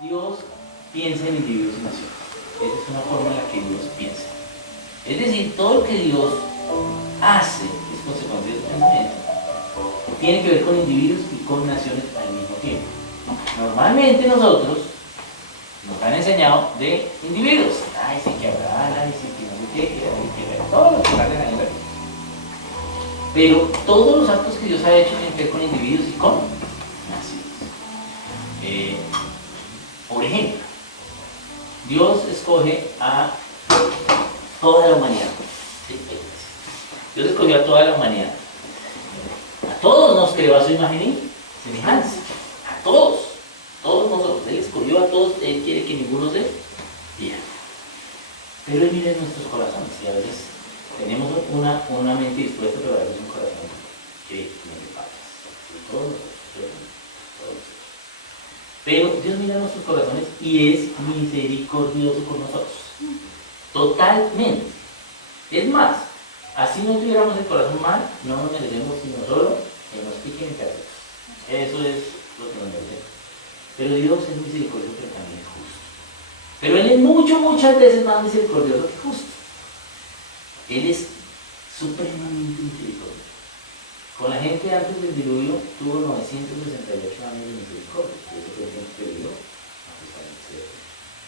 Dios piensa en individuos y naciones. Esa es una forma en la que Dios piensa. Es decir, todo lo que Dios hace es consecuencia de su pensamiento. Tiene que ver con individuos y con naciones al mismo tiempo. Normalmente nosotros nos han enseñado de individuos. Ay, sí que habrá, ay, sí que no sé qué, que todos los que hacen ahí en la vida. Pero todos los actos que Dios ha hecho tienen que ver con individuos y con naciones. Por ejemplo, Dios escoge a toda la humanidad. Dios escogió a toda la humanidad. A todos nos creó a su imagen y semejanza. A todos. Todos nosotros. Él escogió a todos. Él quiere que ninguno se pierda. Pero Él mira en nuestros corazones. Y a veces tenemos una mente dispuesta, pero a veces un corazón que tiene fallas. Todos nosotros. Todos. Pero Dios mira nuestros corazones y es misericordioso con nosotros. Totalmente. Es más, así no tuviéramos el corazón mal, no nos merecemos sino solo que nos piquen cadenas. Eso es lo que nos merecemos. Pero Dios es misericordioso, pero también es justo. Pero Él es muchas veces más misericordioso que justo. Él es supremamente misericordioso. Con la gente antes del diluvio tuvo 968 años de misericordia. Y eso fue el tiempo que vivió Matusalén, ¿cierto?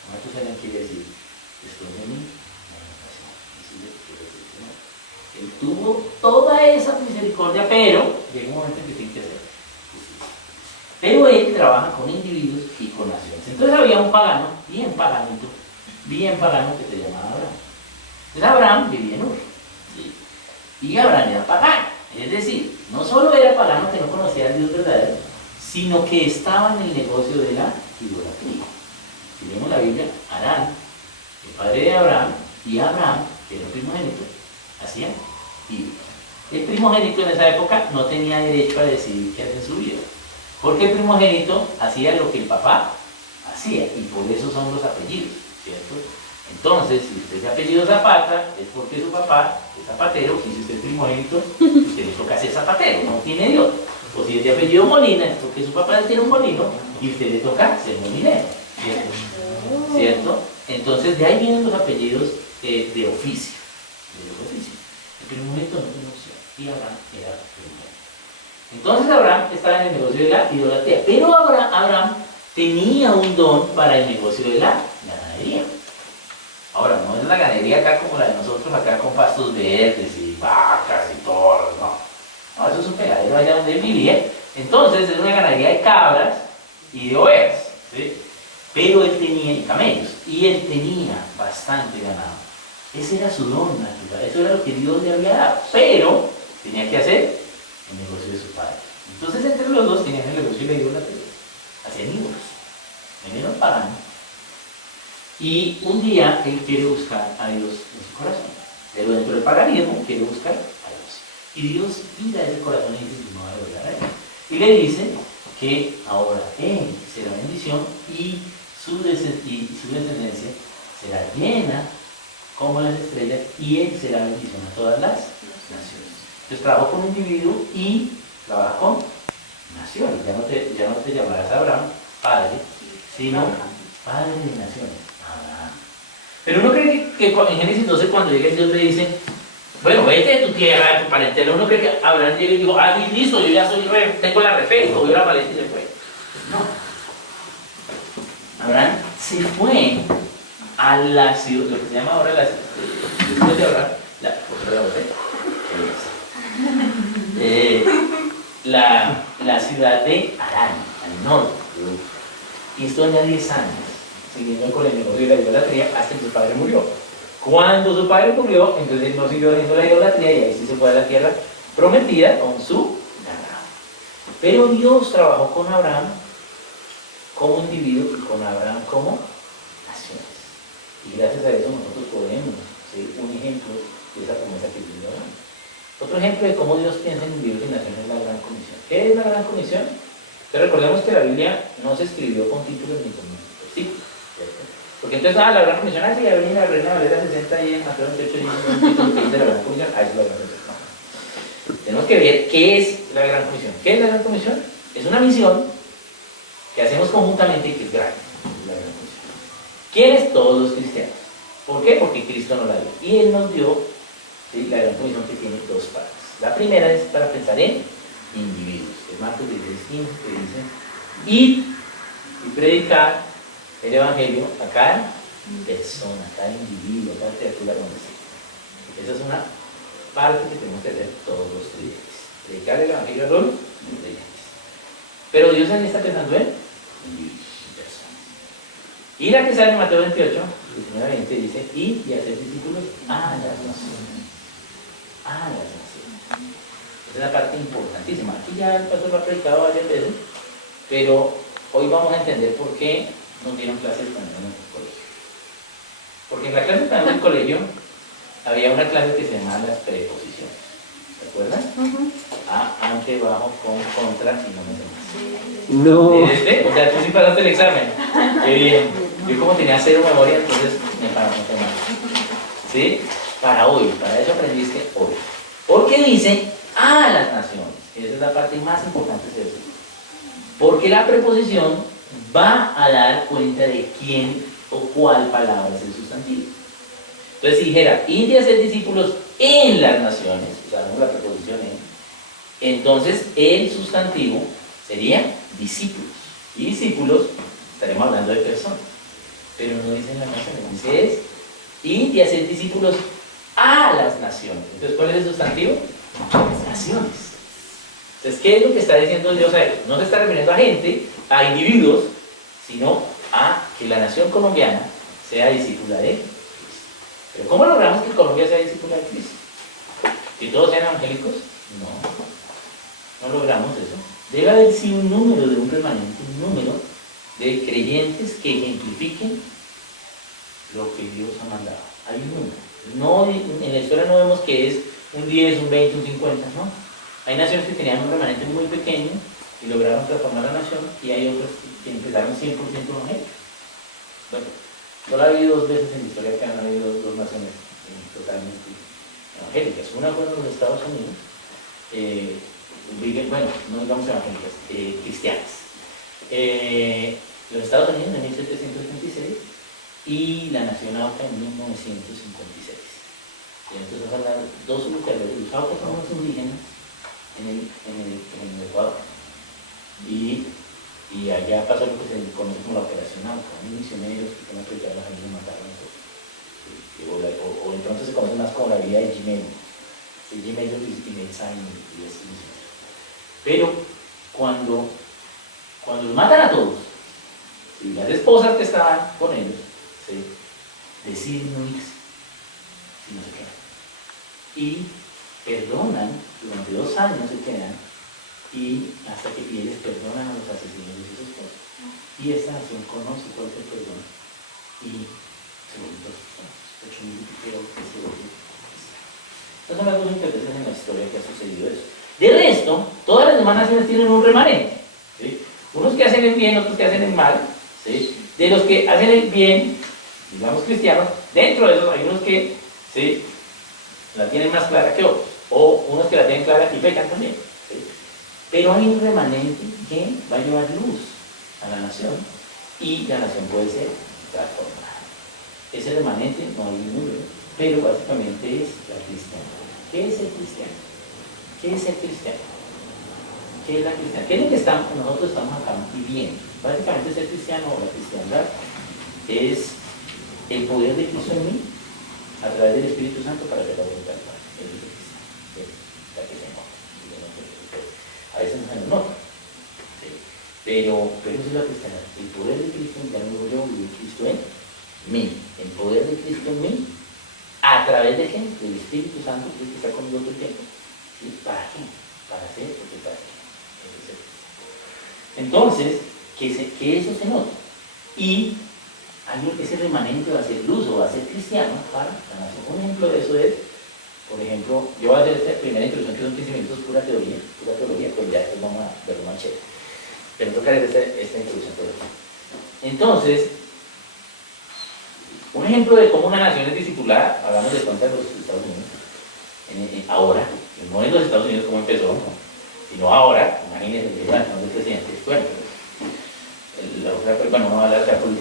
Matusalén quiere decir, después de mí, no me pasó. Quiere decir que no. Él tuvo toda esa misericordia, pero llega un momento en que tiene que hacer justicia. Pero Él trabaja con individuos y con naciones. Entonces había un pagano, bien pagano que se llamaba Abraham. Entonces Abraham vivía en Ur. ¿Sí? Y Abraham era pagano. Es decir, no solo era pagano que no conocía al Dios verdadero, sino que estaba en el negocio de la idolatría. Si vemos la Biblia, Arán, el padre de Abraham, y Abraham, que era el primogénito, hacían ídolos. El primogénito en esa época no tenía derecho a decidir qué hacer en su vida, porque el primogénito hacía lo que el papá hacía, y por eso son los apellidos, ¿cierto? Entonces, si usted se apellido Zapata, es porque su papá es zapatero, y si usted es primogénito, usted le toca ser zapatero, no tiene Dios. O si es de apellido Molina, es porque su papá tiene un molino, y usted le toca ser molinero, ¿cierto? ¿Cierto? Entonces, de ahí vienen los apellidos de oficio. El primogénito no tiene opción, y Abraham era primogénito. Entonces, Abraham estaba en el negocio de la idolatría, pero Abraham tenía un don para el negocio de la ganadería. Ahora, no es la ganadería acá como la de nosotros, acá con pastos verdes y vacas y toros, no. No, eso es un pegadero allá donde él vivía. Entonces, es una ganadería de cabras y de ovejas, ¿sí? Pero él tenía, y camellos, y él tenía bastante ganado. Ese era su don natural, eso era lo que Dios le había dado. Pero tenía que hacer el negocio de su padre. Entonces, entre los dos tenían el negocio de la idolatría. Hacían ídolos. Venían pagando. Y un día él quiere buscar a Dios en su corazón. Pero dentro del paganismo quiere buscar a Dios. Y Dios mira ese corazón y dice, no va a lograr a él. Y le dice que ahora él será bendición y su descendencia será llena como las estrellas y él será bendición a todas las naciones. Entonces trabaja con un individuo y trabaja con naciones. Ya no te llamarás Abraham, padre, sino padre de naciones. Pero uno cree que en Génesis 12 cuando llega Dios le dice, bueno, vete de tu tierra, de tu parentela, uno cree que Abraham llega y dijo, ah, listo, yo ya soy rey, tengo la refe, cogió la maleta y se fue. No. Abraham se fue a la ciudad, lo que se llama ahora después de Abraham, la ciudad de Harán, al norte. Y estuvo ya 10 años. Siguiendo con el negocio de la idolatría hasta que su padre murió. Cuando su padre murió, entonces él no siguió haciendo la idolatría y ahí sí se fue a la tierra prometida con su ganado. Pero Dios trabajó con Abraham como individuo y con Abraham como naciones. Y gracias a eso nosotros podemos ser un ejemplo de esa promesa que Dios dio a Abraham. Otro ejemplo de cómo Dios piensa en individuos y naciones es la Gran Comisión. ¿Qué es la Gran Comisión? Entonces recordemos que la Biblia no se escribió con títulos ni con versículos. Porque entonces, la Gran Comisión, así, ya venía la Reina Valera 60 y en Mateo 28 y un título que dice la Gran Comisión, es la Gran Comisión. No. Tenemos que ver qué es la Gran Comisión. ¿Qué es la Gran Comisión? Es una misión que hacemos conjuntamente y que es grande. La gran comisión. ¿Quiénes? Todos los cristianos. ¿Por qué? Porque Cristo nos la dio. Y Él nos dio, ¿sí?, la gran comisión, que tiene dos partes. La primera es para pensar en individuos. Es Marcos 16:15, que dice: id y predicar el evangelio a cada persona, a cada individuo, a cada criatura, donde sea. Esa es una parte que tenemos que hacer todos los creyentes. Predicar el evangelio a los creyentes. Pero Dios ahí está pensando en individuos, en personas. Y la que sale en Mateo 28, 19-20, dice: id y hacer discípulos a las naciones. A las naciones. Esa es la parte importantísima. Aquí ya el pastor lo ha predicado varias veces, pero hoy vamos a entender por qué nos dieron clase de español en el colegio. Porque en la clase de español del colegio había una clase que se llamaba las preposiciones. ¿Se acuerdan? A, ante, bajo, con, contra y no me sé más. No. O sea, tú sí pasaste el examen. Qué bien. Yo como tenía cero memoria, entonces me paró mucho más. ¿Sí? Para hoy, para eso aprendiste hoy. Porque dice a las naciones. Esa es la parte más importante de eso. Porque la preposición va a dar cuenta de quién o cuál palabra es el sustantivo. Entonces, si dijera, id y hacer discípulos en las naciones, usamos la preposición en, entonces el sustantivo sería discípulos. Y discípulos, estaremos hablando de personas. Pero no dice en las naciones, dice es id y hacer discípulos a las naciones. Entonces, ¿cuál es el sustantivo? Las naciones. Entonces, ¿qué es lo que está diciendo Dios a ellos? No se está refiriendo a gente, a individuos, sino a que la nación colombiana sea discípula de Cristo. Pero ¿cómo logramos que Colombia sea discípula de Cristo? ¿Que todos sean evangélicos? No logramos eso. Debe haber sí un número de un remanente, un número de creyentes que ejemplifiquen lo que Dios ha mandado. Hay un número. No, en la historia no vemos que es un 10, un 20, un 50, ¿no? Hay naciones que tenían un remanente muy pequeño y lograron transformar la nación, y hay otras que empezaron 100% evangélicos. Bueno, solo ha habido dos veces en la historia que han habido dos naciones totalmente evangélicas. Una fue en los Estados Unidos, bueno, no digamos evangélicas, cristianas. Los Estados Unidos en 1726 y la nación Auca en 1956. Y entonces van a dar dos lugares. Los Aucas son los indígenas en el Ecuador. Y allá pasó lo que se conoce como la Operación Auca. Hay misioneros que fueron a predicar las familias y mataron a todos. O entonces se conoce más como la vida de Jiménez. Jiménez y Mensaje y ese misionero. Pero cuando los matan a todos, y las esposas que estaban con ellos, ¿sí?, deciden no irse, si no se quedan. Y perdonan, durante 2 años se quedan, y hasta que ellos perdonan a los asesinos de sus esposas. Y esta nación conoce cuál es el perdón, y se vuelven 8.000 y pico que se vuelven. Estas son las dos veces en la historia que ha sucedido eso. De resto, todas las demás naciones tienen un remanente, ¿sí? Unos que hacen el bien, otros que hacen el mal, ¿sí? De los que hacen el bien, digamos cristianos, dentro de esos hay unos que, ¿sí?, la tienen más clara que otros, o unos que la tienen clara y pecan también, ¿sí? Pero hay un remanente que va a llevar luz a la nación, y la nación puede ser transformada. Ese remanente no hay un número, pero básicamente es la cristiandad. ¿Qué es el cristiano? ¿Qué es el cristiano? ¿Qué es la cristiandad? ¿Qué es lo que nosotros estamos acá viviendo? Básicamente ser cristiano o la cristiandad es el poder de Cristo en mí a través del Espíritu Santo para que la voluntad del Padre. Es el cristiano. La que se nota. A veces no se nos nota. ¿Sí? Pero eso es la cristiandad. El poder de Cristo en mí, yo vivir Cristo en mí. El poder de Cristo en mí a través de qué? Del Espíritu Santo, que está conmigo todo el tiempo. ¿Sí? ¿Para qué? Para hacer lo que para qué. Entonces, que eso se nota. Y ese remanente va a ser luz o va a ser cristiano para la nación. Un ejemplo de eso es, por ejemplo, yo voy a hacer esta primera introducción que son 15 minutos, pura teoría, pues ya después vamos a verlo más chévere. Pero toca esta introducción teórica. Entonces, un ejemplo de cómo una nación es discipulada, hablamos de cuenta de los Estados Unidos, ahora, no en los Estados Unidos como empezó, sino ahora, imagínense, el presidente, bueno, no va a hablar de la política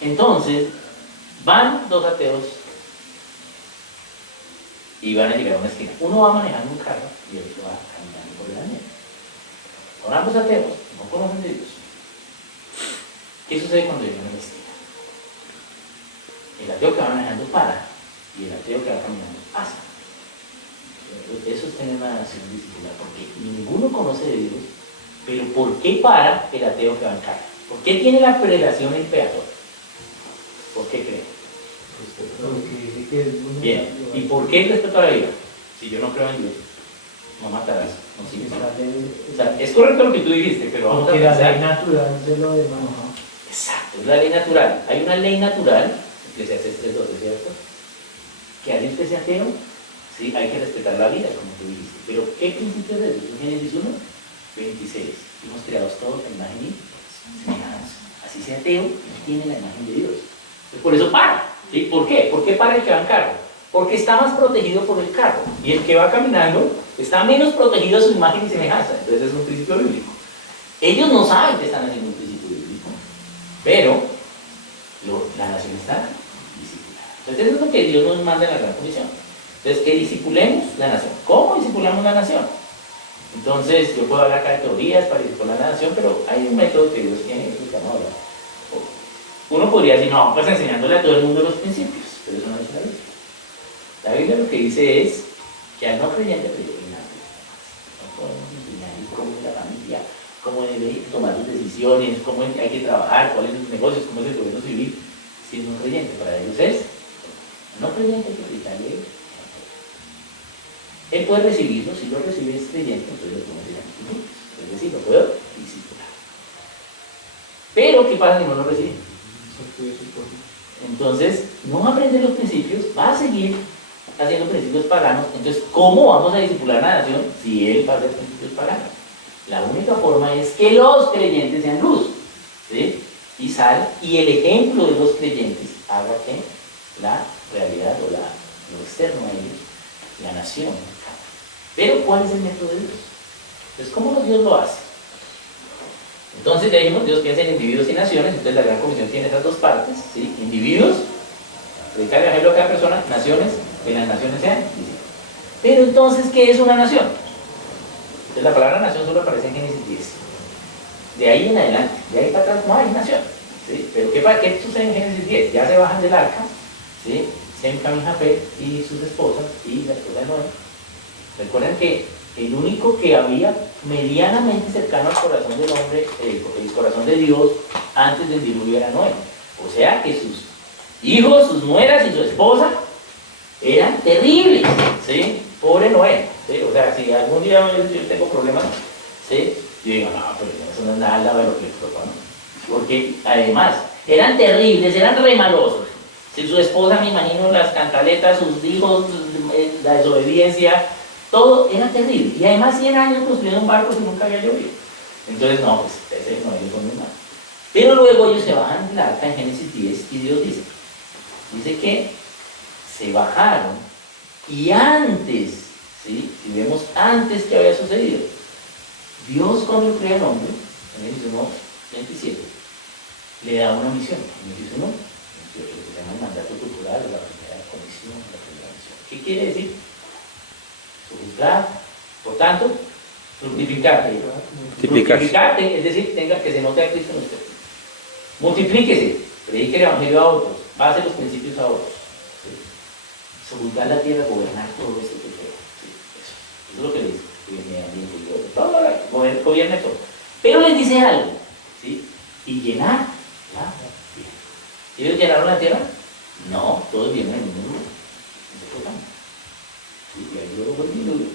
Entonces, van dos ateos y van a llegar a una esquina. Uno va manejando un carro y el otro va caminando por la nieve. Son ambos ateos, no conocen de Dios. ¿Qué sucede cuando llegan a la esquina? El ateo que va manejando para y el ateo que va caminando pasa. Eso es tener una nación discipular, porque ninguno conoce de Dios, pero ¿por qué para el ateo que va en carro? ¿Por qué tiene la prelación el peatón? ¿Por qué cree? Bien, ¿y por qué el respeto a la vida? Si yo no creo en Dios, no matarás, no sigues. O sea, es correcto lo que tú dijiste, pero vamos a Porque la pensar. ley natural de lo demás. Exacto, es la ley natural. Hay una ley natural, que se hace 3:12, ¿cierto? Que alguien que sea ateo, sí, hay que respetar la vida, como tú dijiste. Pero, ¿qué principio es eso? En Génesis 1:26. Fuimos creados todos en imagen y semejanza. Así sea ateo, tiene la imagen de Dios. Por eso para. ¿Sí? ¿Por qué? ¿Por qué para el que va en carro? Porque está más protegido por el carro. Y el que va caminando está menos protegido a su imagen y semejanza. Entonces es un principio bíblico. Ellos no saben que están haciendo un principio bíblico, pero la nación está discipulada. Entonces eso es lo que Dios nos manda en la Gran Comisión. Entonces, que discipulemos la nación. ¿Cómo discipulamos la nación? Entonces, yo puedo hablar acá de teorías para discipular la nación, pero hay un método que Dios tiene, eso que vamos a hablar. Uno podría decir, no, pues enseñándole a todo el mundo los principios, pero eso no dice la Biblia. La Biblia lo que dice es que al no creyente predica nada. No podemos enseñar cómo es la familia, cómo debe tomar sus decisiones, cómo hay que trabajar, cuáles son los negocios, cómo es el gobierno civil, si es no creyente. Para ellos es no creyente que predicarle. Él puede recibirlo, si lo recibe es creyente, entonces lo podemos decir aquí, es decir, lo puedo discipular. Pero, ¿qué pasa si no lo recibe? Entonces, no va a aprender los principios, va a seguir haciendo principios paganos. Entonces, ¿cómo vamos a discipular a la nación si él va a hacer principios paganos? La única forma es que los creyentes sean luz, ¿sí? Y sal, y el ejemplo de los creyentes haga que la realidad o lo externo a ellos, la nación, cambie. Pero, ¿cuál es el método de Dios? Entonces, ¿cómo Dios lo hace? Entonces ya dijimos, Dios piensa en individuos y naciones, entonces la Gran Comisión tiene esas dos partes, ¿sí? Individuos, dedicar el ejemplo a cada persona, naciones, que las naciones sean discípulos. Pero entonces, ¿qué es una nación? Entonces la palabra nación solo aparece en Génesis 10. De ahí en adelante, de ahí para atrás no hay nación, ¿sí? Pero ¿qué sucede en Génesis 10? Ya se bajan del arca, ¿sí? Sem, Cam y Jafet y sus esposas y la esposa de Noé. Recuerden que el único que había medianamente cercano al corazón del hombre, el corazón de Dios, antes del diluvio era Noé. O sea que sus hijos, sus nueras y su esposa eran terribles, ¿sí? Pobre Noé, ¿sí? O sea, si algún día yo tengo problemas, ¿sí? Yo digo, no, pero eso no es nada al lado de lo que les toca, ¿no? Porque además, eran terribles, eran re malosos. Si su esposa, me imagino, las cantaletas, sus hijos, la desobediencia, todo era terrible. Y además 100 años construyendo un barco que nunca había llovido. Entonces, no, pues ese no, ellos son muy malos. Pero luego ellos se bajan del arca en Génesis 10 y Dios dice que se bajaron y antes, ¿sí? Si vemos antes que había sucedido, Dios cuando crea al hombre, en Génesis 1:27, le da una misión. En Génesis 1:28, lo que se llama el mandato cultural, la primera comisión, la primera misión. ¿Qué quiere decir? Fructificar, por tanto, fructificarte. Fructificarte, es decir, tenga que se note a Cristo en usted. Multiplíquese, predique el evangelio a otros, base los principios a otros. ¿Sí? Subulgar la tierra, gobernar todo esto que crea. ¿Sí? Eso es lo que le dice. Todo, gobierne todo. Pero les dice algo, ¿sí? Y llenar la tierra. ¿Ellos llenaron la tierra? No, todos vienen en un mismo lugar. Y ahí luego fue el diluvio.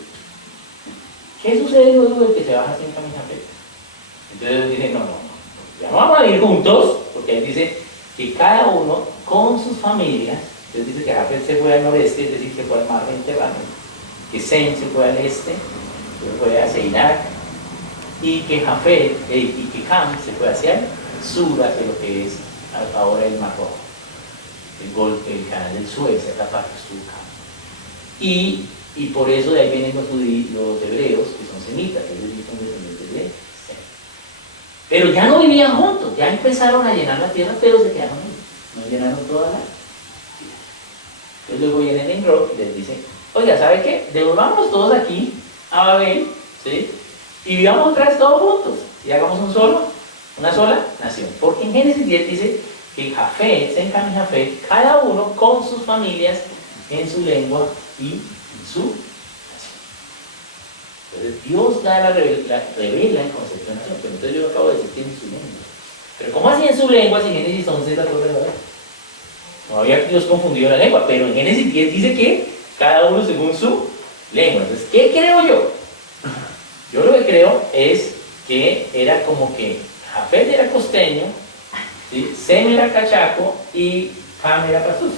¿Qué sucede luego de que se baja sin camino a fe? Entonces dicen, no, ya no vamos a ir juntos, porque ahí dice que cada uno con sus familias, entonces dice que Jafet se fue al noreste, es decir, que fue al mar Mediterráneo, que Sem se fue al este, se fue hacia Irak, y que Jafet, y que Cam se fue hacia el sur, hacia lo que es ahora el Mar Rojo, el canal del Suez, esa parte estuvo Cam. Y por eso de ahí vienen los hebreos, que son semitas, es decir, son descendientes de Sem. Pero ya no vivían juntos, ya empezaron a llenar la tierra, pero se quedaron ahí. No llenaron toda la tierra. Entonces luego viene Nimrod y les dice, oiga, ¿sabe qué? Devolvámonos todos aquí a Babel, ¿sí? Y vivamos otra vez todos juntos y hagamos una sola nación. Porque en Génesis 10 dice que Jafet, Sem, Cam y Jafet, cada uno con sus familias, en su lengua y en su nación. Entonces Dios revela el concepto de nación. Pero entonces yo acabo de decir que en su lengua. Pero ¿cómo así en su lengua si en Génesis 11 es la torre de Babel? No había Dios confundido la lengua, pero en Génesis 10 dice que cada uno según su lengua. Entonces, ¿qué creo yo? Yo lo que creo es que era como que Jafet era costeño, ¿sí? Sem era cachaco y Cam era pastuso.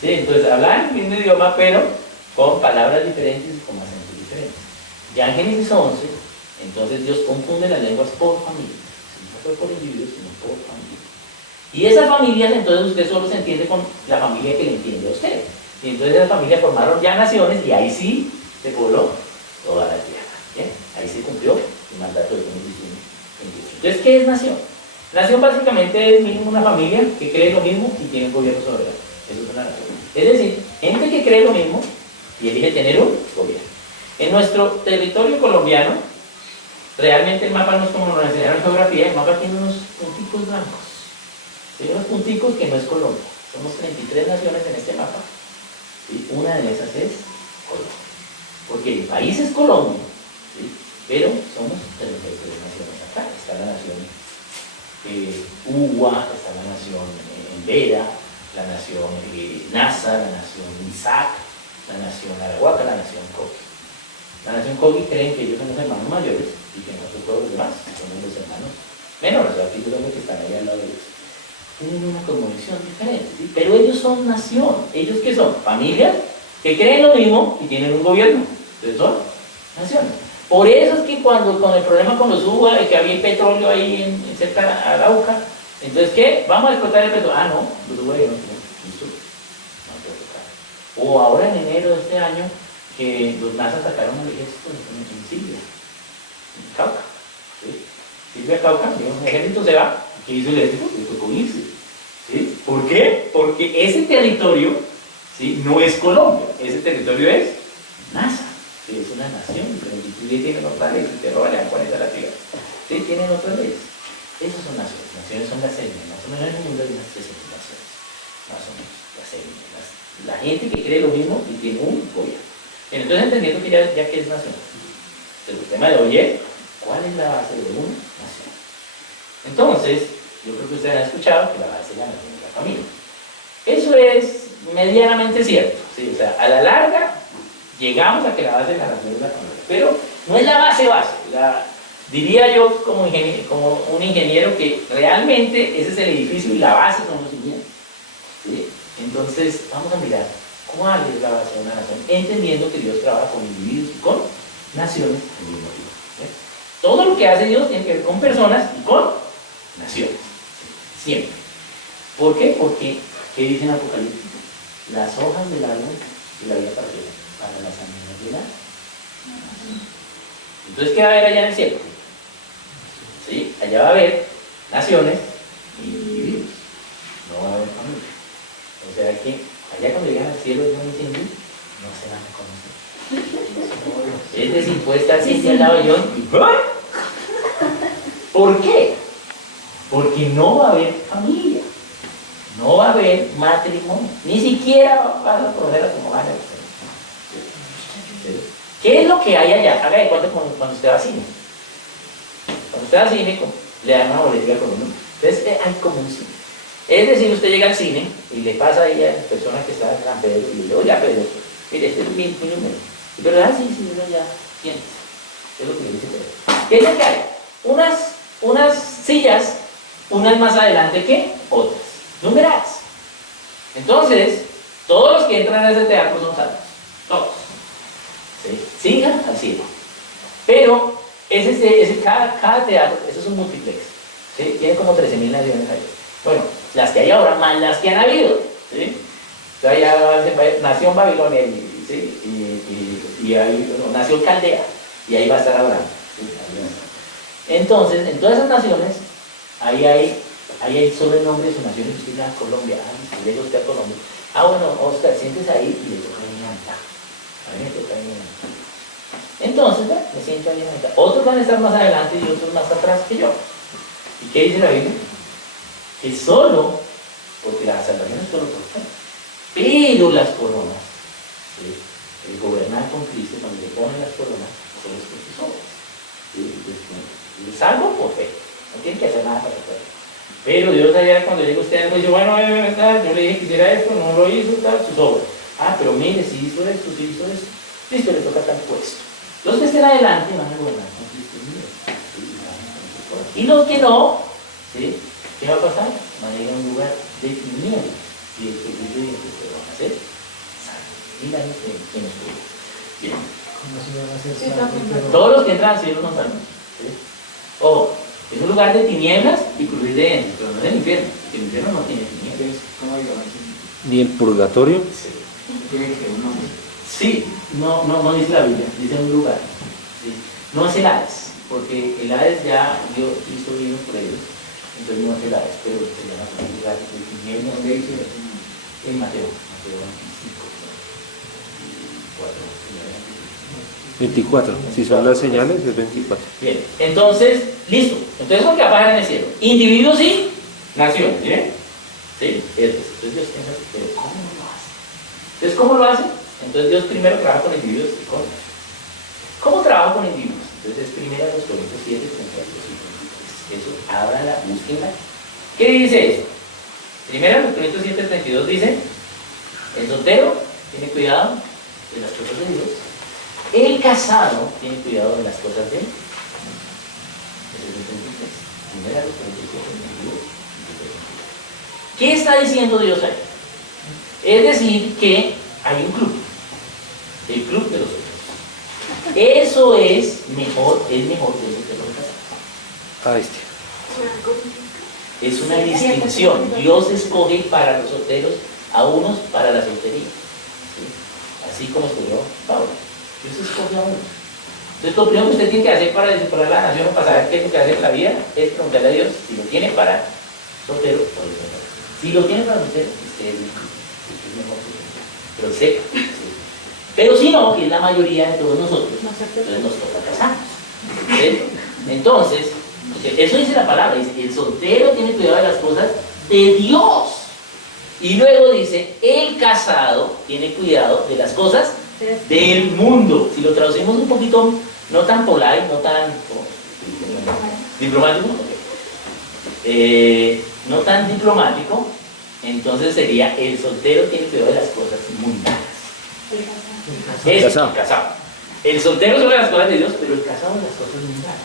¿Sí? Entonces hablaban el mismo idioma, pero con palabras diferentes y con acentos diferentes. Ya en Génesis 11, entonces Dios confunde las lenguas por familia. No fue por individuos, sino por familia. Y esas familias, entonces usted solo se entiende con la familia que le entiende a usted. Y entonces esas familias formaron ya naciones y ahí sí se pobló toda la tierra. ¿Bien? Ahí se cumplió el mandato de Génesis 28. Entonces, ¿qué es nación? Nación básicamente es una familia que cree lo mismo y tiene un gobierno soberano. Eso es una nación. Es decir, gente que cree lo mismo y elige tener un gobierno. En nuestro territorio colombiano, realmente el mapa no es como nos enseñaron en geografía, el mapa tiene unos punticos blancos. Tiene unos punticos que no es Colombia. Somos 33 naciones en este mapa. Y una de esas es Colombia. Porque el país es Colombia, ¿sí? Pero somos 33 naciones acá. Está la nación Uwa, está la nación Embera, la nación Nasa, la nación Isaac, la nación Arahuaca, la nación Coqui. La nación Coqui creen que ellos son los hermanos mayores y que nosotros todos los demás somos los hermanos menores, o sea, aquí son los que están allá al lado de ellos. Tienen una cosmovisión diferente, ¿sí? Pero ellos son nación. ¿Ellos qué son? Familias que creen lo mismo y tienen un gobierno. Entonces son naciones. Por eso es que cuando con el problema con los UBA, de que había petróleo ahí cerca de Arauca, entonces ¿qué? Vamos a explotar el petróleo. Ah, no, los UBA no tienen. Listo. No puede tocar. O ahora en enero de este año, que los NASA sacaron el ejército en Siria, en Cauca. ¿Sí? Siria, Cauca, el ejército se va. ¿Qué hizo el ejército? Le tocó irse. ¿Sí? ¿Por qué? Porque ese territorio, ¿sí?, no es Colombia, ese territorio es NASA. Sí, es una nación, pero Chile tiene otras leyes, te roban a 40 la tierra. Sí, tienen otras leyes. Esas son naciones. Naciones son las etnias. Más o menos en el mundo hay unas 300 naciones. Más o menos, las etnias. La gente que cree lo mismo y tiene un gobierno. Entonces, entendiendo que ya que es nación. El tema de hoy es, ¿cuál es la base de una nación? Entonces, yo creo que ustedes han escuchado que la base de la nación es la familia. Eso es medianamente cierto. ¿Sí? O sea, a la larga, llegamos a que la base de la nación es la familia, pero no es la base, diría yo como un ingeniero que realmente ese es el edificio y la base son los cimientos. ¿Sí? Entonces vamos a mirar cuál es la base de una nación, entendiendo que Dios trabaja con individuos y con naciones al mismo tiempo. ¿Sí? Todo lo que hace Dios tiene que ver con personas y con naciones, ¿sí? Siempre. ¿Por qué? Porque, ¿qué dice en Apocalipsis? Las hojas del árbol y la vida para las amigas de la nación. Entonces, ¿qué va a haber allá en el cielo? ¿Sí? Allá va a haber naciones y individuos. No va a haber familia. O sea que allá cuando llegan al cielo no entienden, no se van a conocer. Es decir, puede estar así al lado de Dios y ¿por qué? Porque no va a haber familia. No va a haber matrimonio. Ni siquiera van a conocer a tu mamá. ¿Qué es lo que hay allá? Haga de cuenta cuando usted va al cine. Cuando usted va al cine, le dan una boletica con uno. Entonces hay como un cine. Es decir, usted llega al cine y le pasa ahí a la persona que está en San Pedro y le dice, oye, Pedro, mire, este es mi número. Y pero, sí, uno ya siente. Es lo que le dice Pedro. ¿Qué es lo que hay? Unas sillas, unas más adelante que otras. Numeradas. Entonces, todos los que entran a ese teatro son salvos. Todos. ¿Sí? Sigan al cielo. Pero cada teatro, eso es un multiplex. ¿Sí? Tiene como 13.000 naciones ahí. Bueno, las que hay ahora, más las que han habido. ¿Sí? Entonces ya nació Babilonia, ¿sí? y ahí nació Caldea, y ahí va a estar Abraham. ¿Sí? Entonces, en todas esas naciones, ahí hay solo el nombre de su nación, y usted dice, Colombia, y llega usted a Colombia. Bueno, Oscar, siéntese ahí y le toca bien alta. A mí me toca bien alta. Entonces, me siento bien alta. Otros van a estar más adelante y otros más atrás que yo. ¿Y qué dice la Biblia? Que solo, porque la salvación es solo por fe, pero las coronas, ¿sí? El gobernar con Cristo, cuando le ponen las coronas, solo es por sus obras. ¿Sí? Es algo por fe, no tiene que hacer nada para fe. Pero Dios allá cuando llega usted dice, bueno, yo le dije que hiciera esto, no lo hizo, tal, sus obras. Pero mire, si hizo esto, si hizo esto, listo, le toca tal puesto. Los que estén adelante van a gobernar con Cristo. Y los que no, ¿sí? ¿Qué va a pasar? Van a ir a un lugar de tinieblas. Y el peligro y el que van a hacer, y la gente que nos tuvo. Bien. Todos los que entran al cielo no salvan. ¿Sí? Es un lugar de tinieblas y crujir de dientes, pero no es el infierno, porque el infierno no tiene tinieblas. ¿Ni el purgatorio? Sí, no dice la Biblia, dice un lugar. ¿Sí? No es el Hades, porque el Hades ya Dios hizo bien por ellos, entonces no es el Hades, pero se llama un lugar de tinieblas en Mateo 24. Si son las señales, es 24. Bien, entonces, listo. Entonces, ¿con qué apagan en el cielo? Individuos y naciones, ¿bien? ¿Sí? Entonces Dios piensa, pero ¿cómo lo hace? Entonces, ¿cómo lo hace? Entonces Dios primero trabaja con individuos y con naciones. ¿Cómo trabaja con individuos? Entonces es primero los Corintios 7, 32 y 33. Eso, ábrala, búsquenla. ¿Qué dice eso? Primero los Corintios 7, 32 dice, el soltero tiene cuidado de las cosas de Dios. El casado tiene cuidado de las cosas de él. ¿Qué está diciendo Dios ahí? Es decir, que hay un club, el club de los otros. Eso es mejor que eso que los casados. Es una distinción. Dios escoge para los solteros a unos para la soltería. ¿Sí? Así como escogió Pablo. Dios escoge a uno. Entonces, lo primero que usted tiene que hacer para descifrar la nación o para saber qué es lo que hace en la vida es preguntarle a Dios si lo tiene para soltero o soltero. Si lo tiene para soltero, usted es mejor que pero sé. Sí. Pero si no, que es la mayoría de todos nosotros, entonces nos toca casarnos. ¿Sí? Entonces, eso dice la palabra, dice, el soltero tiene cuidado de las cosas de Dios. Y luego dice, el casado tiene cuidado de las cosas del mundo. Si lo traducimos un poquito, no tan polite, no tan diplomático, no tan diplomático, entonces sería el soltero tiene cuidado de las cosas mundanas. El casado. El soltero sobre las cosas de Dios, pero el casado de las cosas mundanas.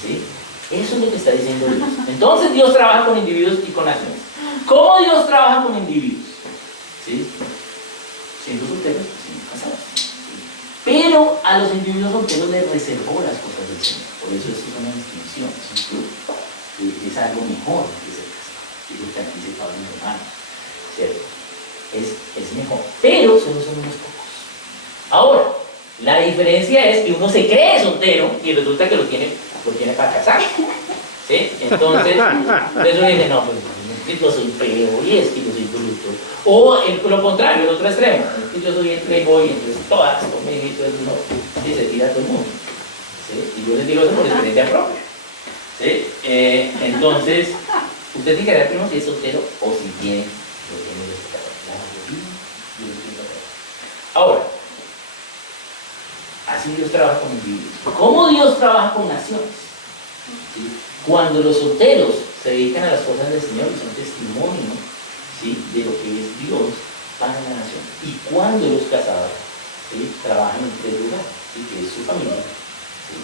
¿Sí? Eso es lo que está diciendo Dios. Entonces Dios trabaja con individuos y con naciones. ¿Cómo Dios trabaja con individuos? ¿Sí? Siendo solteros, siendo casados. ¿Sí? Pero a los individuos solteros les reservó las cosas del Señor. Por eso es una distinción, es un club. Es algo mejor que ser casado. Es lo que aquí dice Pablo en Romanos. ¿Cierto? Es mejor. Pero solo son unos pocos. Ahora, la diferencia es que uno se cree soltero y resulta que lo tiene para casar. ¿Sí? Entonces uno dice, no, pues es que yo soy feo y es que yo soy bruto. O lo contrario, el otro extremo, es que yo soy el playboy, entonces todas conmigo y entonces uno y se tira a todo el mundo. ¿Sí? Y yo les digo eso por experiencia propia. ¿Sí? Entonces, usted tiene que ver primero si es soltero o si tiene lo tiene respetado. Ahora, así Dios trabaja con individuos. ¿Cómo Dios trabaja con naciones? ¿Sí? Cuando los solteros se dedican a las cosas del Señor y son testimonio, ¿sí?, de lo que es Dios para la nación. Y cuando los casados, ¿sí?, trabajan en tres lugares, ¿sí?, que es su familia. ¿Sí?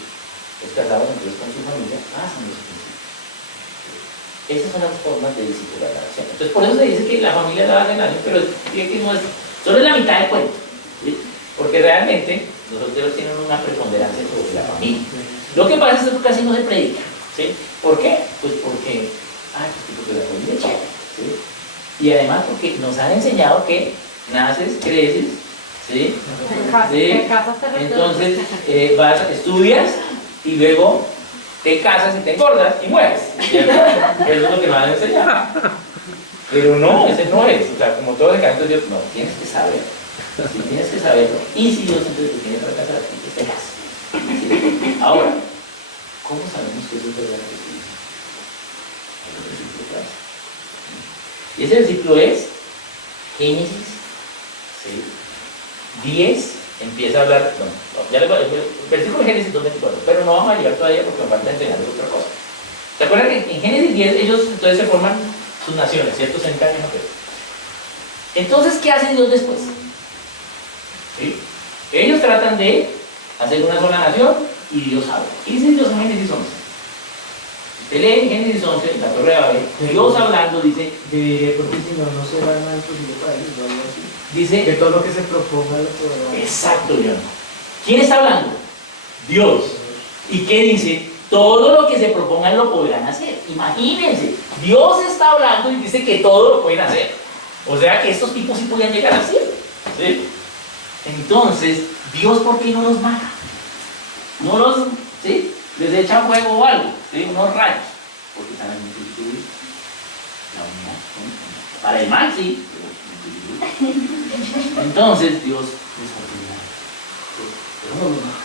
Los casados entonces con su familia hacen los principios. ¿Sí? Esas son las formas de discipular la nación. Entonces por eso se dice que la familia la hace en años, pero que no es, solo es la mitad del cuento. ¿Sí? Porque realmente los solteros tienen una preponderancia sobre la familia. Lo que pasa es que casi no se predica. ¿Sí? ¿Por qué? Pues porque, porque la familia es chévere. ¿Sí? Y además porque nos han enseñado que naces, creces, ¿sí? ¿Sí? Entonces estudias y luego te casas y te engordas y mueres, ¿cierto? Eso es lo que nos van a enseñar. Pero no, ese no es. O sea, como todo el canto de Dios, no, tienes que saber. Sí, tienes que saberlo. Y si Dios entonces te tiene para casar, te casas. ¿Sí? Ahora, ¿cómo sabemos que eso es verdad? Hay un versículo claro. Y ese versículo es Génesis 10, empieza a hablar, bueno, ya les voy a decir, el versículo de Génesis 2:24, pero no vamos a llegar todavía porque nos falta enseñarles otra cosa. ¿Se acuerdan que en Génesis 10 ellos entonces se forman sus naciones, ¿cierto? Se encargan. Entonces, ¿qué hace Dios después? ¿Sí? Ellos tratan de hacer una sola nación y Dios habla. ¿Qué dice Dios en Génesis 11? Usted lee en Génesis 11, la Torre de Babel, Dios hablando dice, porque si no, no será nada imposible para ellos, o algo así. dice, Que todo lo que se proponga lo podrá. exacto, León. ¿Quién está hablando? Dios. ¿Y qué dice? Todo lo que se propongan lo podrán hacer. Imagínense, Dios está hablando y dice que todo lo pueden hacer. O sea que estos tipos sí podían llegar al cielo. ¿Sí? Entonces, Dios, ¿por qué no los mata? No los, ¿sí? Les echa fuego o algo, ¿sí? Unos rayos. Porque están en el la unidad, ¿no? Para el mal, sí. Entonces, Dios les ordena. Pero no los mata.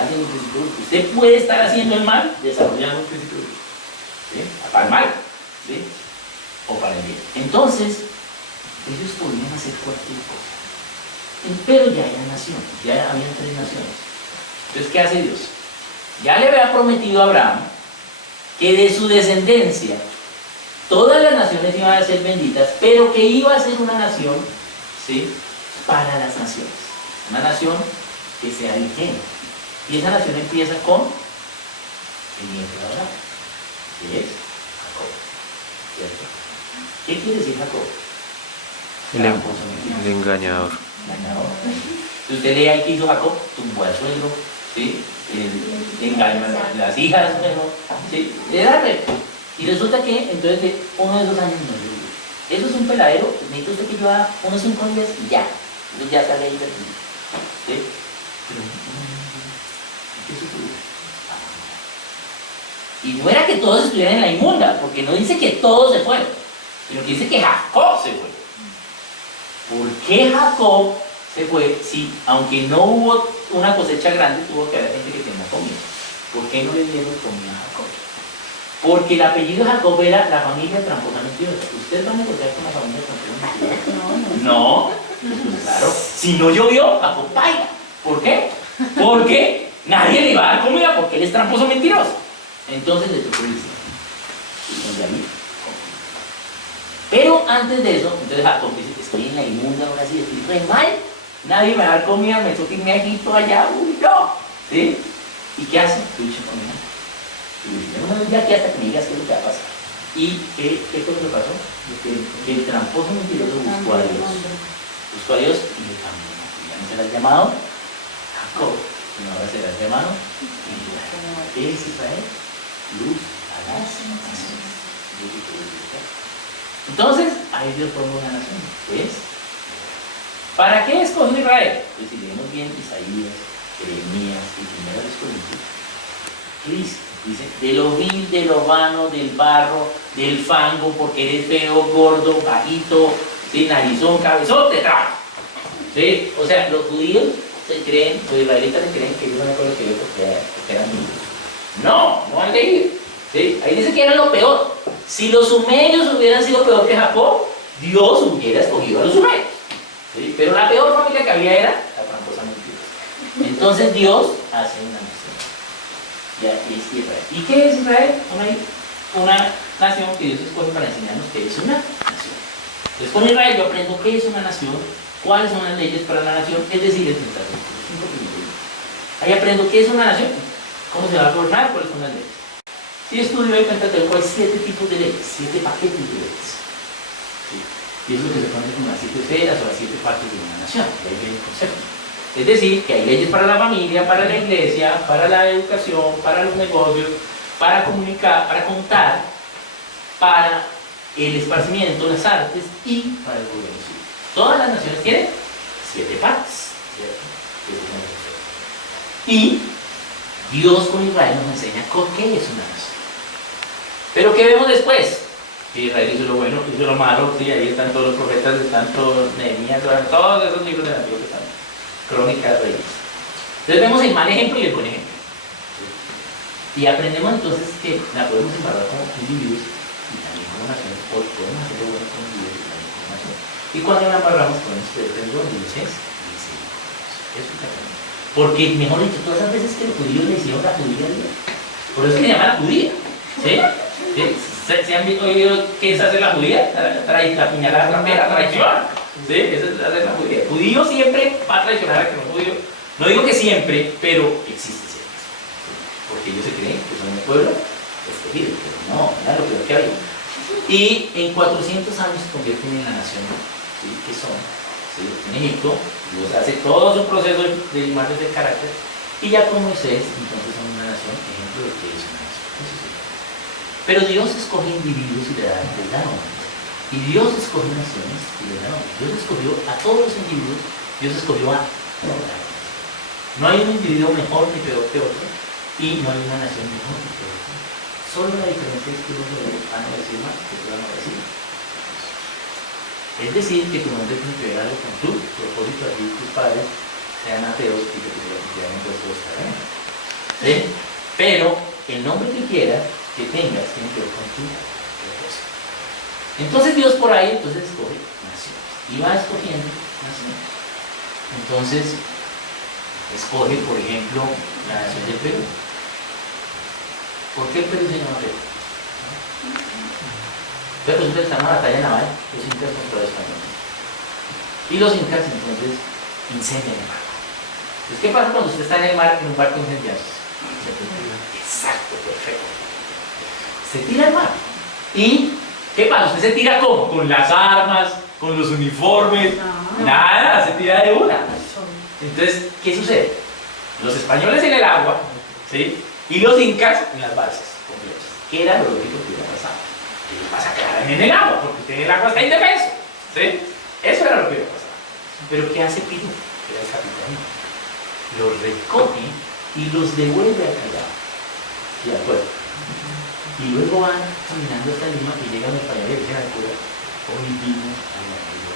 Haciendo un principio. Usted puede estar haciendo el mal desarrollando un principio. ¿Sí? Para el mal, ¿sí? O para el bien. Entonces, ellos podían hacer cualquier cosa. Pero ya eran naciones, ya habían 3 naciones. Entonces, ¿qué hace Dios? Ya le había prometido a Abraham que de su descendencia todas las naciones iban a ser benditas, pero que iba a ser una nación, ¿sí? Para las naciones. Una nación que sea vigente. Y esa nación empieza con el nieto de Abraham, que es Jacob. ¿Cierto? ¿Qué quiere decir Jacob? El engañador. Engañador. Si usted lee ahí que hizo Jacob, tumbó al suegro, ¿sí? Engañó a las hijas, ¿sí? Era recto. Y resulta que entonces de uno de esos años no llovió. Eso es un peladero, necesita usted que lleva unos 5 días y ya. Entonces ya sale ahí perdido. ¿Sí? Pero ¿qué sucedió? Y no era que todos estuvieran en la inmunda, porque no dice que todos se fueron, sino que dice que Jacob se fue. ¿Por qué Jacob se fue si, aunque no hubo una cosecha grande, tuvo que haber gente que tenía comida? ¿Por qué no le dieron comida a Jacob? Porque el apellido de Jacob era la familia tramposa mentirosa. ¿Ustedes van a negociar con la familia tramposa mentirosa? No. Pues claro. Si no llovió, Jacob paga. ¿Por qué? Porque nadie le va a dar comida porque él es tramposo mentiroso. Entonces le tocó irse. Y de ahí. Pero antes de eso, entonces Jacob dice, estoy en la inmunda ahora sí, estoy re mal, nadie me va a dar comida, me toca irme a Egipto allá, uy, no. ¿Sí? ¿Y qué hace? Lucha con mi gente. Y no, ya aquí hasta que me digas qué es lo que va a pasar. ¿Y qué fue lo que pasó? Que el tramposo mentiroso buscó a Dios. Buscó a Dios y le cambió. Ya no serás llamado Jacob, sino ahora serás llamado Israel. ¿Qué es Israel? Luz a las naciones. Entonces, ahí Dios formó una nación. ¿Ves? ¿Para qué escogió Israel? Pues si leemos bien Isaías, Jeremías y Primera de Corintios, Cristo dice, de lo vil, de lo vano, del barro, del fango, porque eres feo, gordo, bajito, sin narizón, cabezón, te trajo. ¿Sí? O sea, los judíos se creen, los israelitas se creen que ellos no con los que yo porque eran niños. No, no han leído. ¿Sí? Ahí dice que eran lo peor. Si los sumerios hubieran sido peor que Jacob, Dios hubiera escogido a los sumerios. ¿Sí? Pero la peor familia que había era la tramposa mentirosa. Entonces Dios hace una nación. Ya es Israel. ¿Y qué es Israel? Una nación que Dios escoge para enseñarnos qué es una nación. Entonces con Israel yo aprendo qué es una nación, cuáles son las leyes para la nación, es decir, el 5 primeros. Ahí aprendo qué es una nación, cómo se va a gobernar, cuáles son las leyes. Si estudio de cuenta que hay 7 tipos de leyes, 7 paquetes de leyes. ¿Sí? Y es lo que se conoce como las 7 esferas o las 7 partes de una nación. Ahí viene el concepto. Es decir, que hay leyes para la familia, para la iglesia, para la educación, para los negocios, para comunicar, para contar, para el esparcimiento, las artes y para el gobierno civil. Todas las naciones tienen 7 partes. ¿Cierto? Y Dios con Israel nos enseña qué es una nación. Pero ¿qué vemos después? Que Israel hizo lo bueno, hizo lo malo, sí, ahí están todos los profetas, están todos Nehemías, todos esos libros del Antiguo Testamento, Crónicas, Reyes. Entonces vemos el mal ejemplo y el buen ejemplo. Y aprendemos entonces que la podemos embarrar como individuos y también como nación, o podemos hacerlo bueno como individuos y también como nación. Y cuando la embarramos podemos pedir perdón y Dios es misericordia. Eso es lo que aprendemos. Porque, mejor dicho, todas las veces que los judíos le hicieron la judía a Dios, por eso se llama la judía. ¿Sí? ¿Sí? ¿Se han oído qué es hacer la judía? La puñalada trapera, traición. ¿Sí? Eso es hacer la judía. El judío siempre va a traicionar a que no es judío. No digo que siempre, pero existe siempre. Porque ellos se creen que son un pueblo escogido. Pero no, era lo peor que había. Y en 400 años se convierten en la nación, ¿sí? Que son, ¿sí? En Egipto, Dios hace todo su proceso de imágenes del carácter. Y ya con Moisés, entonces son una nación, ejemplo de que es una nación. Eso sí. Pero Dios escoge individuos y les da nombres. Y Dios escoge naciones y les da nombres. Dios escogió a todos los individuos, Dios escogió a todas. No hay un individuo mejor ni peor que otro, y no hay una nación mejor ni peor que otra. Solo la diferencia es que uno van a decir más, que otros van a decir. Es decir, que tu nombre tiene que ver algo con tu propósito, aquí tus padres sean ateos y que efectivamente todo está bien. ¿Sí? Pero el nombre que quieras que tengas tiene que ver con tu propósito. Entonces Dios por ahí escoge naciones y va escogiendo naciones. Entonces escoge, por ejemplo, la nación del Perú. ¿Por qué el Perú se llama Perú? Pero resulta que está en una batalla naval, los incas contra los españoles. Y los incas entonces incendian el barco. Entonces, ¿qué pasa cuando usted está en el mar en un barco incendiado? Exacto, perfecto. Se tira al mar. ¿Y qué pasa? ¿Usted se tira cómo? Con las armas, con los uniformes. Nada, se tira de una. Entonces, ¿qué sucede? Los españoles en el agua, ¿sí? Y los incas en las balsas con flechas. ¿Qué era lo lógico que hubiera pasado? Ellos pasan a quedar en el agua, porque usted en el agua está indefenso, ¿sí? Eso era lo que iba a pasar. Pero ¿qué hace Pirú? Que era el capitán. Los recoge y los devuelve a Callao, ¿sí? Al pueblo. Y luego van caminando hasta Lima y llegan los españoles y dicen al cura: hoy vimos a la María.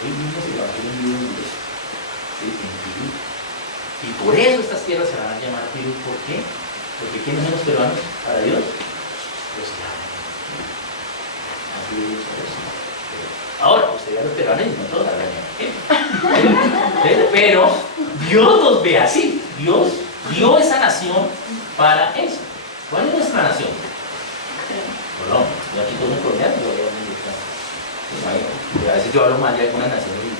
Hoy vimos el Evangelio en vivo en Dios. ¿Sí? En Pirú. Y por eso estas tierras se van a llamar Pirú. ¿Por qué? Porque ¿quiénes son los peruanos para Dios? Los llaman. Así de dicho eso. Ahora, usted ve a los peruanos y no todos hablan bien. Pero Dios los ve así. Dios dio esa nación para eso. ¿Cuál es nuestra nación? Colombia. Yo aquí todos los colombianos, yo voy a decir, a veces yo hablo mal de algunas naciones y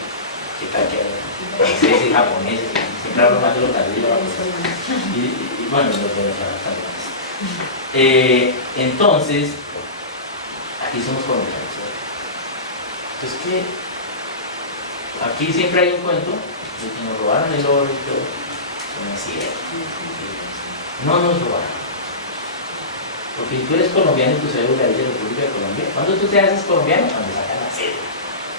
qué tal que franceses, japoneses, siempre hablo mal de los brasileños. Y bueno, los venezolanos también. Entonces, aquí somos colombianos. Entonces, ¿qué? Aquí siempre hay un cuento de que nos robaron el oro y todo. No es cierto. No nos robaron. Porque si tú eres colombiano y tu cédula es de la República de Colombia, ¿cuándo tú te haces colombiano? Cuando sacas la cédula.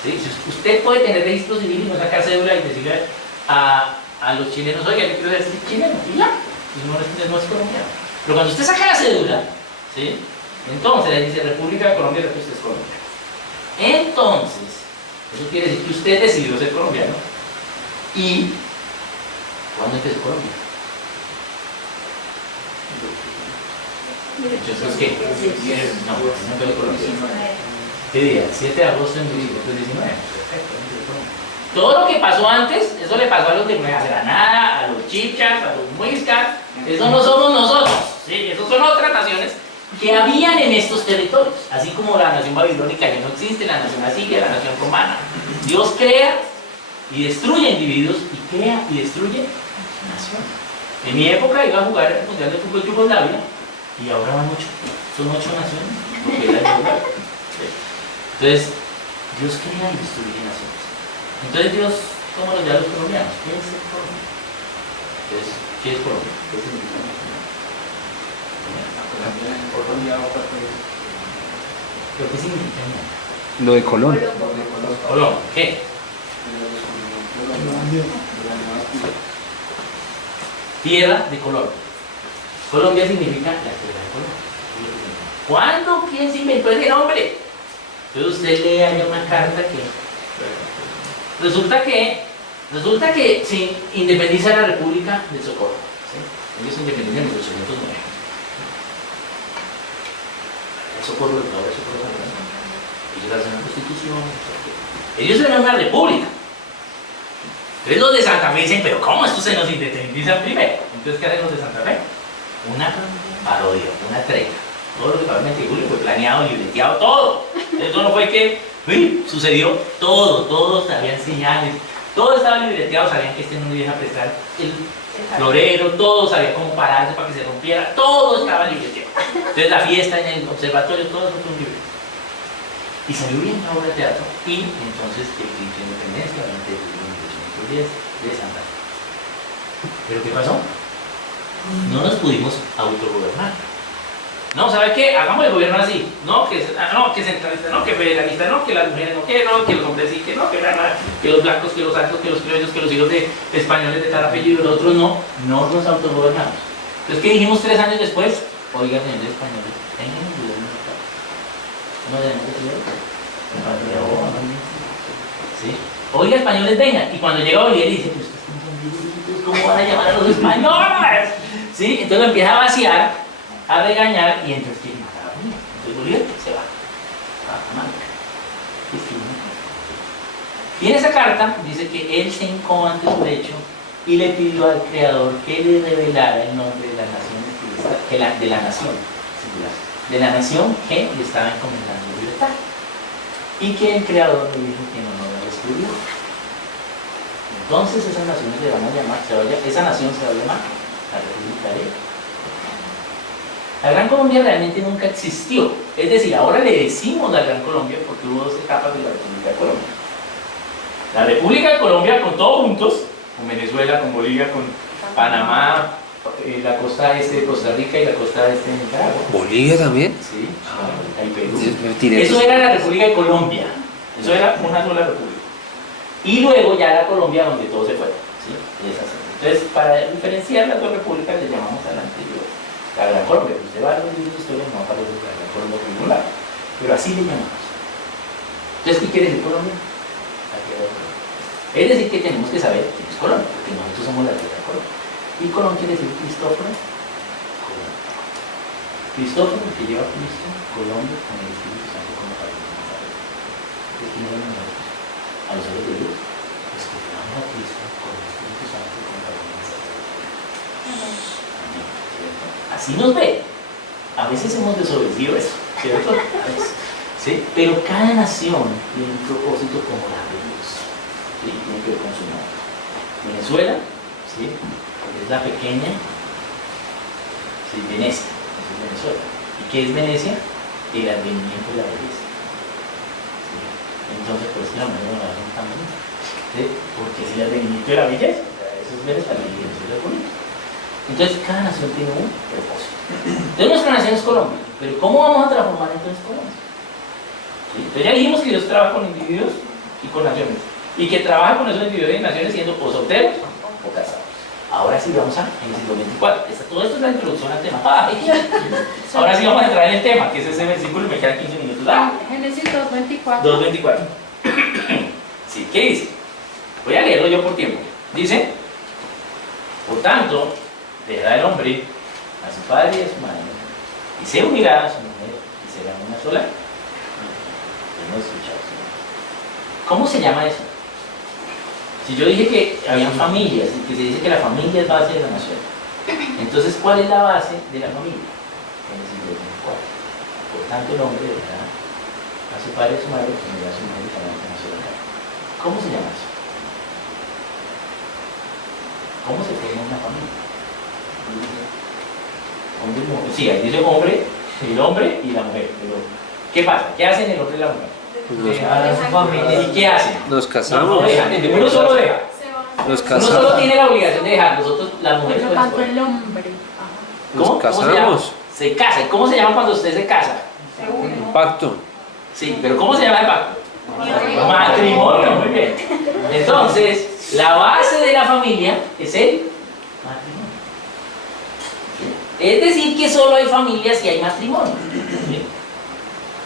¿Sí? Si usted puede tener registro civil y no sacar cédula y decirle a los chilenos: oiga, yo quiero ser chileno, y ya, pues no es colombiano. Pero cuando usted saca la cédula, ¿sí? Entonces le dice República de Colombia, y usted es colombiano. Entonces, eso quiere decir que usted decidió ser colombiano. ¿Y cuándo empezó Colombia? Entonces, ¿qué? No empezó Colombia. ¿Qué día? 7 de agosto de 1919. Perfecto. Todo lo que pasó antes, eso le pasó a los de Nueva Granada, a los chichas, a los muiscas. Eso no somos nosotros, ¿sí? Esos son otras naciones que habían en estos territorios, así como la nación babilónica ya no existe, la nación asiria, la nación romana. Dios crea y destruye individuos y crea y destruye naciones. En mi época iba a jugar el Mundial de Fútbol Yugoslavia y ahora van 8, son 8 naciones, porque era Yugoslavia. Entonces, Dios crea y destruye naciones. Entonces Dios, ¿cómo los llama a los colombianos? ¿Qué es el Colombia? Entonces, ¿qué es Colombia? ¿Qué significa Colombia? ¿Pero qué significa? Lo de Colón. Colombia, ¿qué? Tierra de Colombia. Colombia significa la tierra de Colombia. ¿Quién se inventó ese nombre? Entonces usted lee allá una carta que resulta que se independiza la República del Socorro. ¿Sí? Ellos se independizan en 1809. El Socorro, ahora el Socorro de la Nación. Ellos hacen la Constitución. Ellos eran una república. Entonces los de Santa Fe dicen, pero ¿cómo estos se nos independizan primero? Entonces, ¿qué hacen los de Santa Fe? Una parodia, una treta. Todo lo que pasó en 20 de julio fue planeado, libreteado, todo. Eso no fue que sucedió todo sabían señales, todo estaba libreteado, sabían que este no le iba a prestar el florero, todo sabía cómo pararse para que se rompiera, todo estaba libreteado. Entonces la fiesta en el observatorio, todo eso fue un libreto. Y salió bien la obra de teatro, y entonces el grito de independencia, obviamente, de Santa Fe. ¿Pero qué pasó? No nos pudimos autogobernar. No, ¿sabe qué? Hagamos el gobierno así. No, que centralista, no, que federalista, no, que las mujeres no, que los hombres sí, que no, que los blancos, que los altos, que los criollos, que los hijos de españoles de tal apellido y los otros no. No nos autogobernamos. Entonces, ¿qué dijimos 3 años después? Oigan, señores españoles, tengan el gobierno local. ¿No tenemos que ¿sí? Oiga, españoles, vengan. Y cuando llega Bolívar y dice, pues, ¿cómo van a llamar a los españoles? ¿Sí? Entonces lo empieza a vaciar, a regañar, y entonces quiere matar a Bolívar. Entonces Bolívar se va a Jamaica. Y en esa carta dice que él se hincó ante su lecho y le pidió al Creador que le revelara el nombre de la nación de la nación que le estaba encomendando libertad. Y que el Creador le dijo que no lo descubrió. Entonces esas naciones se van a llamar, esa nación se va a llamar la República de Colombia. La Gran Colombia realmente nunca existió. Es decir, ahora le decimos la Gran Colombia porque hubo 2 etapas de la República de Colombia. La República de Colombia con todos juntos, con Venezuela, con Bolivia, con Panamá, la costa este de Costa Rica y la costa este de Nicaragua. ¿Bolivia también? Sí, y Perú. Eso. Eso era la República de Colombia. Eso era una sola república. Y luego ya la Colombia donde todo se fue. ¿Sí? Entonces, para diferenciar las 2 repúblicas le llamamos a la anterior la Gran Colombia. Usted va a los libros de historia, no aparece la Gran Colombia por ningún lado. Pero así le llamamos. Entonces, ¿qué quiere decir Colombia? Es decir, que tenemos que saber quién es Colón, porque nosotros somos la tierra de Colón. Y Colón quiere decir Cristóforo, Colón. Cristóforo, que lleva a Cristo, Colombia, con el Espíritu Santo como padre. Entonces, ¿quién era nosotros? A los ojos de Dios, los que llevamos a Cristo con el Espíritu Santo como padre. Así nos ve. A veces hemos desobedecido eso, ¿cierto? ¿Sí? Pero cada nación tiene un propósito como la de Dios. ¿Sí? Tiene que ver con su nombre. Venezuela, ¿sí? Es la pequeña, ¿sí? Venecia, es Venezuela. ¿Y qué es Venecia? El advenimiento de la belleza. ¿Sí? Entonces, por eso la manera de la también. ¿Sí? Porque es el advenimiento de la belleza. Eso es Venezuela y Venezuela es bonito. Entonces, cada nación tiene un propósito. Entonces, nuestra nación es Colombia. Pero ¿cómo vamos a transformar entonces Colombia? ¿Sí? Entonces, ya dijimos que Dios trabaja con individuos y con naciones. Y que trabaja con esos individuos y naciones siendo o solteros o casados. Ahora sí vamos a en el siglo 24. Todo esto es la introducción al tema. Ahora sí vamos a entrar en el tema, que es ese versículo y me quedan 15 minutos. Génesis 2:24. 2:24. Sí, ¿qué dice? Voy a leerlo yo por tiempo. Dice, por tanto, dejará el hombre a su padre y a su madre, y se unirá a su mujer, y será una sola. Hemos escuchado. ¿Cómo se llama eso? Si yo dije que habían familias, y que se dice que la familia es base de la nación, entonces, ¿cuál es la base de la familia? Génesis 2:24. Por tanto, el hombre dejará a su padre y a su madre, y se unirá a su mujer, y será una sola carne. ¿Cómo se llama eso? ¿Cómo se forma una familia? Hombre y mujer. Sí, ahí dice hombre, el hombre y la mujer. Pero, ¿qué pasa? ¿Qué hacen el hombre y la mujer? Dejar a su familia. ¿Y qué hacen? Nos casamos. No dejan. Uno solo deja. Nos Uno solo casamos. tiene la obligación de dejar. Nosotros, las mujeres, Por lo tanto, el hombre. Nos ¿Cómo se llama? casamos. Se casa. ¿Y cómo se llama cuando usted se casa? Un pacto. Sí, pero ¿cómo se llama el pacto? Matrimonio, muy bien. Entonces, la base de la familia es el matrimonio. Es decir, que solo hay familias y hay matrimonio. ¿Sí?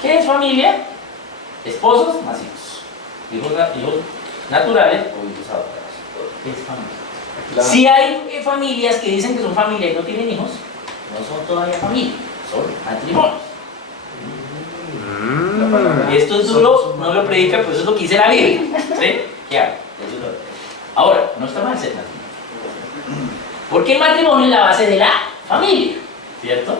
¿Qué es familia? Esposos más hijos. Hijos naturales o hijos adoptados. ¿Qué es familia? Si hay familias que dicen que son familia y no tienen hijos, no son todavía familia, son matrimonios. Esto es duro, no lo predica, pero eso es lo que dice la Biblia. ¿Sí? ¿Qué hago? Eso es lo- Ahora, no está mal ser matrimonio. Porque el matrimonio es la base de la familia, ¿cierto?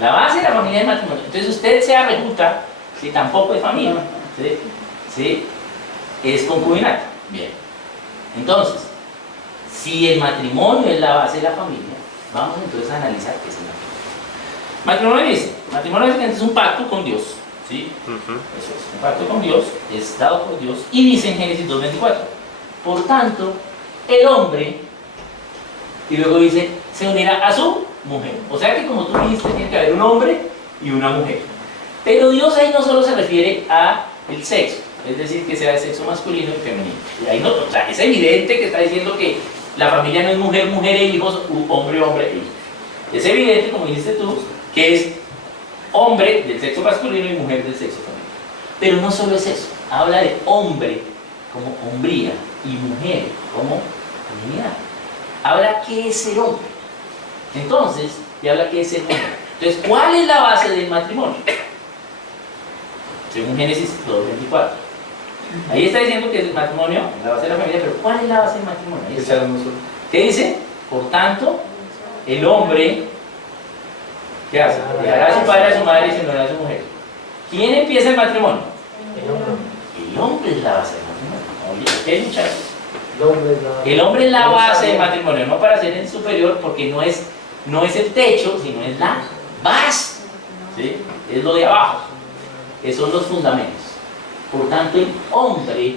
La base de la familia es el matrimonio. Entonces usted sea reputa si tampoco es familia. ¿Sí? ¿Sí? Es concubinato. Bien. Entonces, si el matrimonio es la base de la familia, vamos entonces a analizar qué es el matrimonio. Matrimonio es un pacto con Dios. ¿Sí? Eso es, un pacto con Dios, es dado por Dios, y dice en Génesis 2:24, por tanto, el hombre, y luego dice, se unirá a su mujer. O sea que como tú dijiste, tiene que haber un hombre y una mujer. Pero Dios ahí no solo se refiere a el sexo, es decir, que sea de sexo masculino y femenino. Y ahí no, o sea, es evidente que está diciendo que la familia no es mujer, mujer e hijos, hombre, hombre e hijos. Es evidente, como dijiste tú, que es hombre del sexo masculino y mujer del sexo femenino. Pero no solo es eso, habla de hombre como hombría y mujer como feminidad. Habla qué es ser hombre. Entonces, te habla qué es ser hombre. Entonces, ¿cuál es la base del matrimonio? Según Génesis 2:24. Ahí está diciendo que el matrimonio es la base de la familia, pero ¿cuál es la base del matrimonio? Ahí está. ¿Qué dice? Por tanto, el hombre, ¿qué hace? Dejará a su padre, a su madre y se unirá a su mujer. ¿Quién empieza el matrimonio? El hombre es la base del matrimonio. Oye, ¿qué muchachos? El hombre es la base del matrimonio, no para ser el superior, porque no es el techo, sino es la base. ¿Sí? Es lo de abajo. Esos son los fundamentos. Por tanto, el hombre,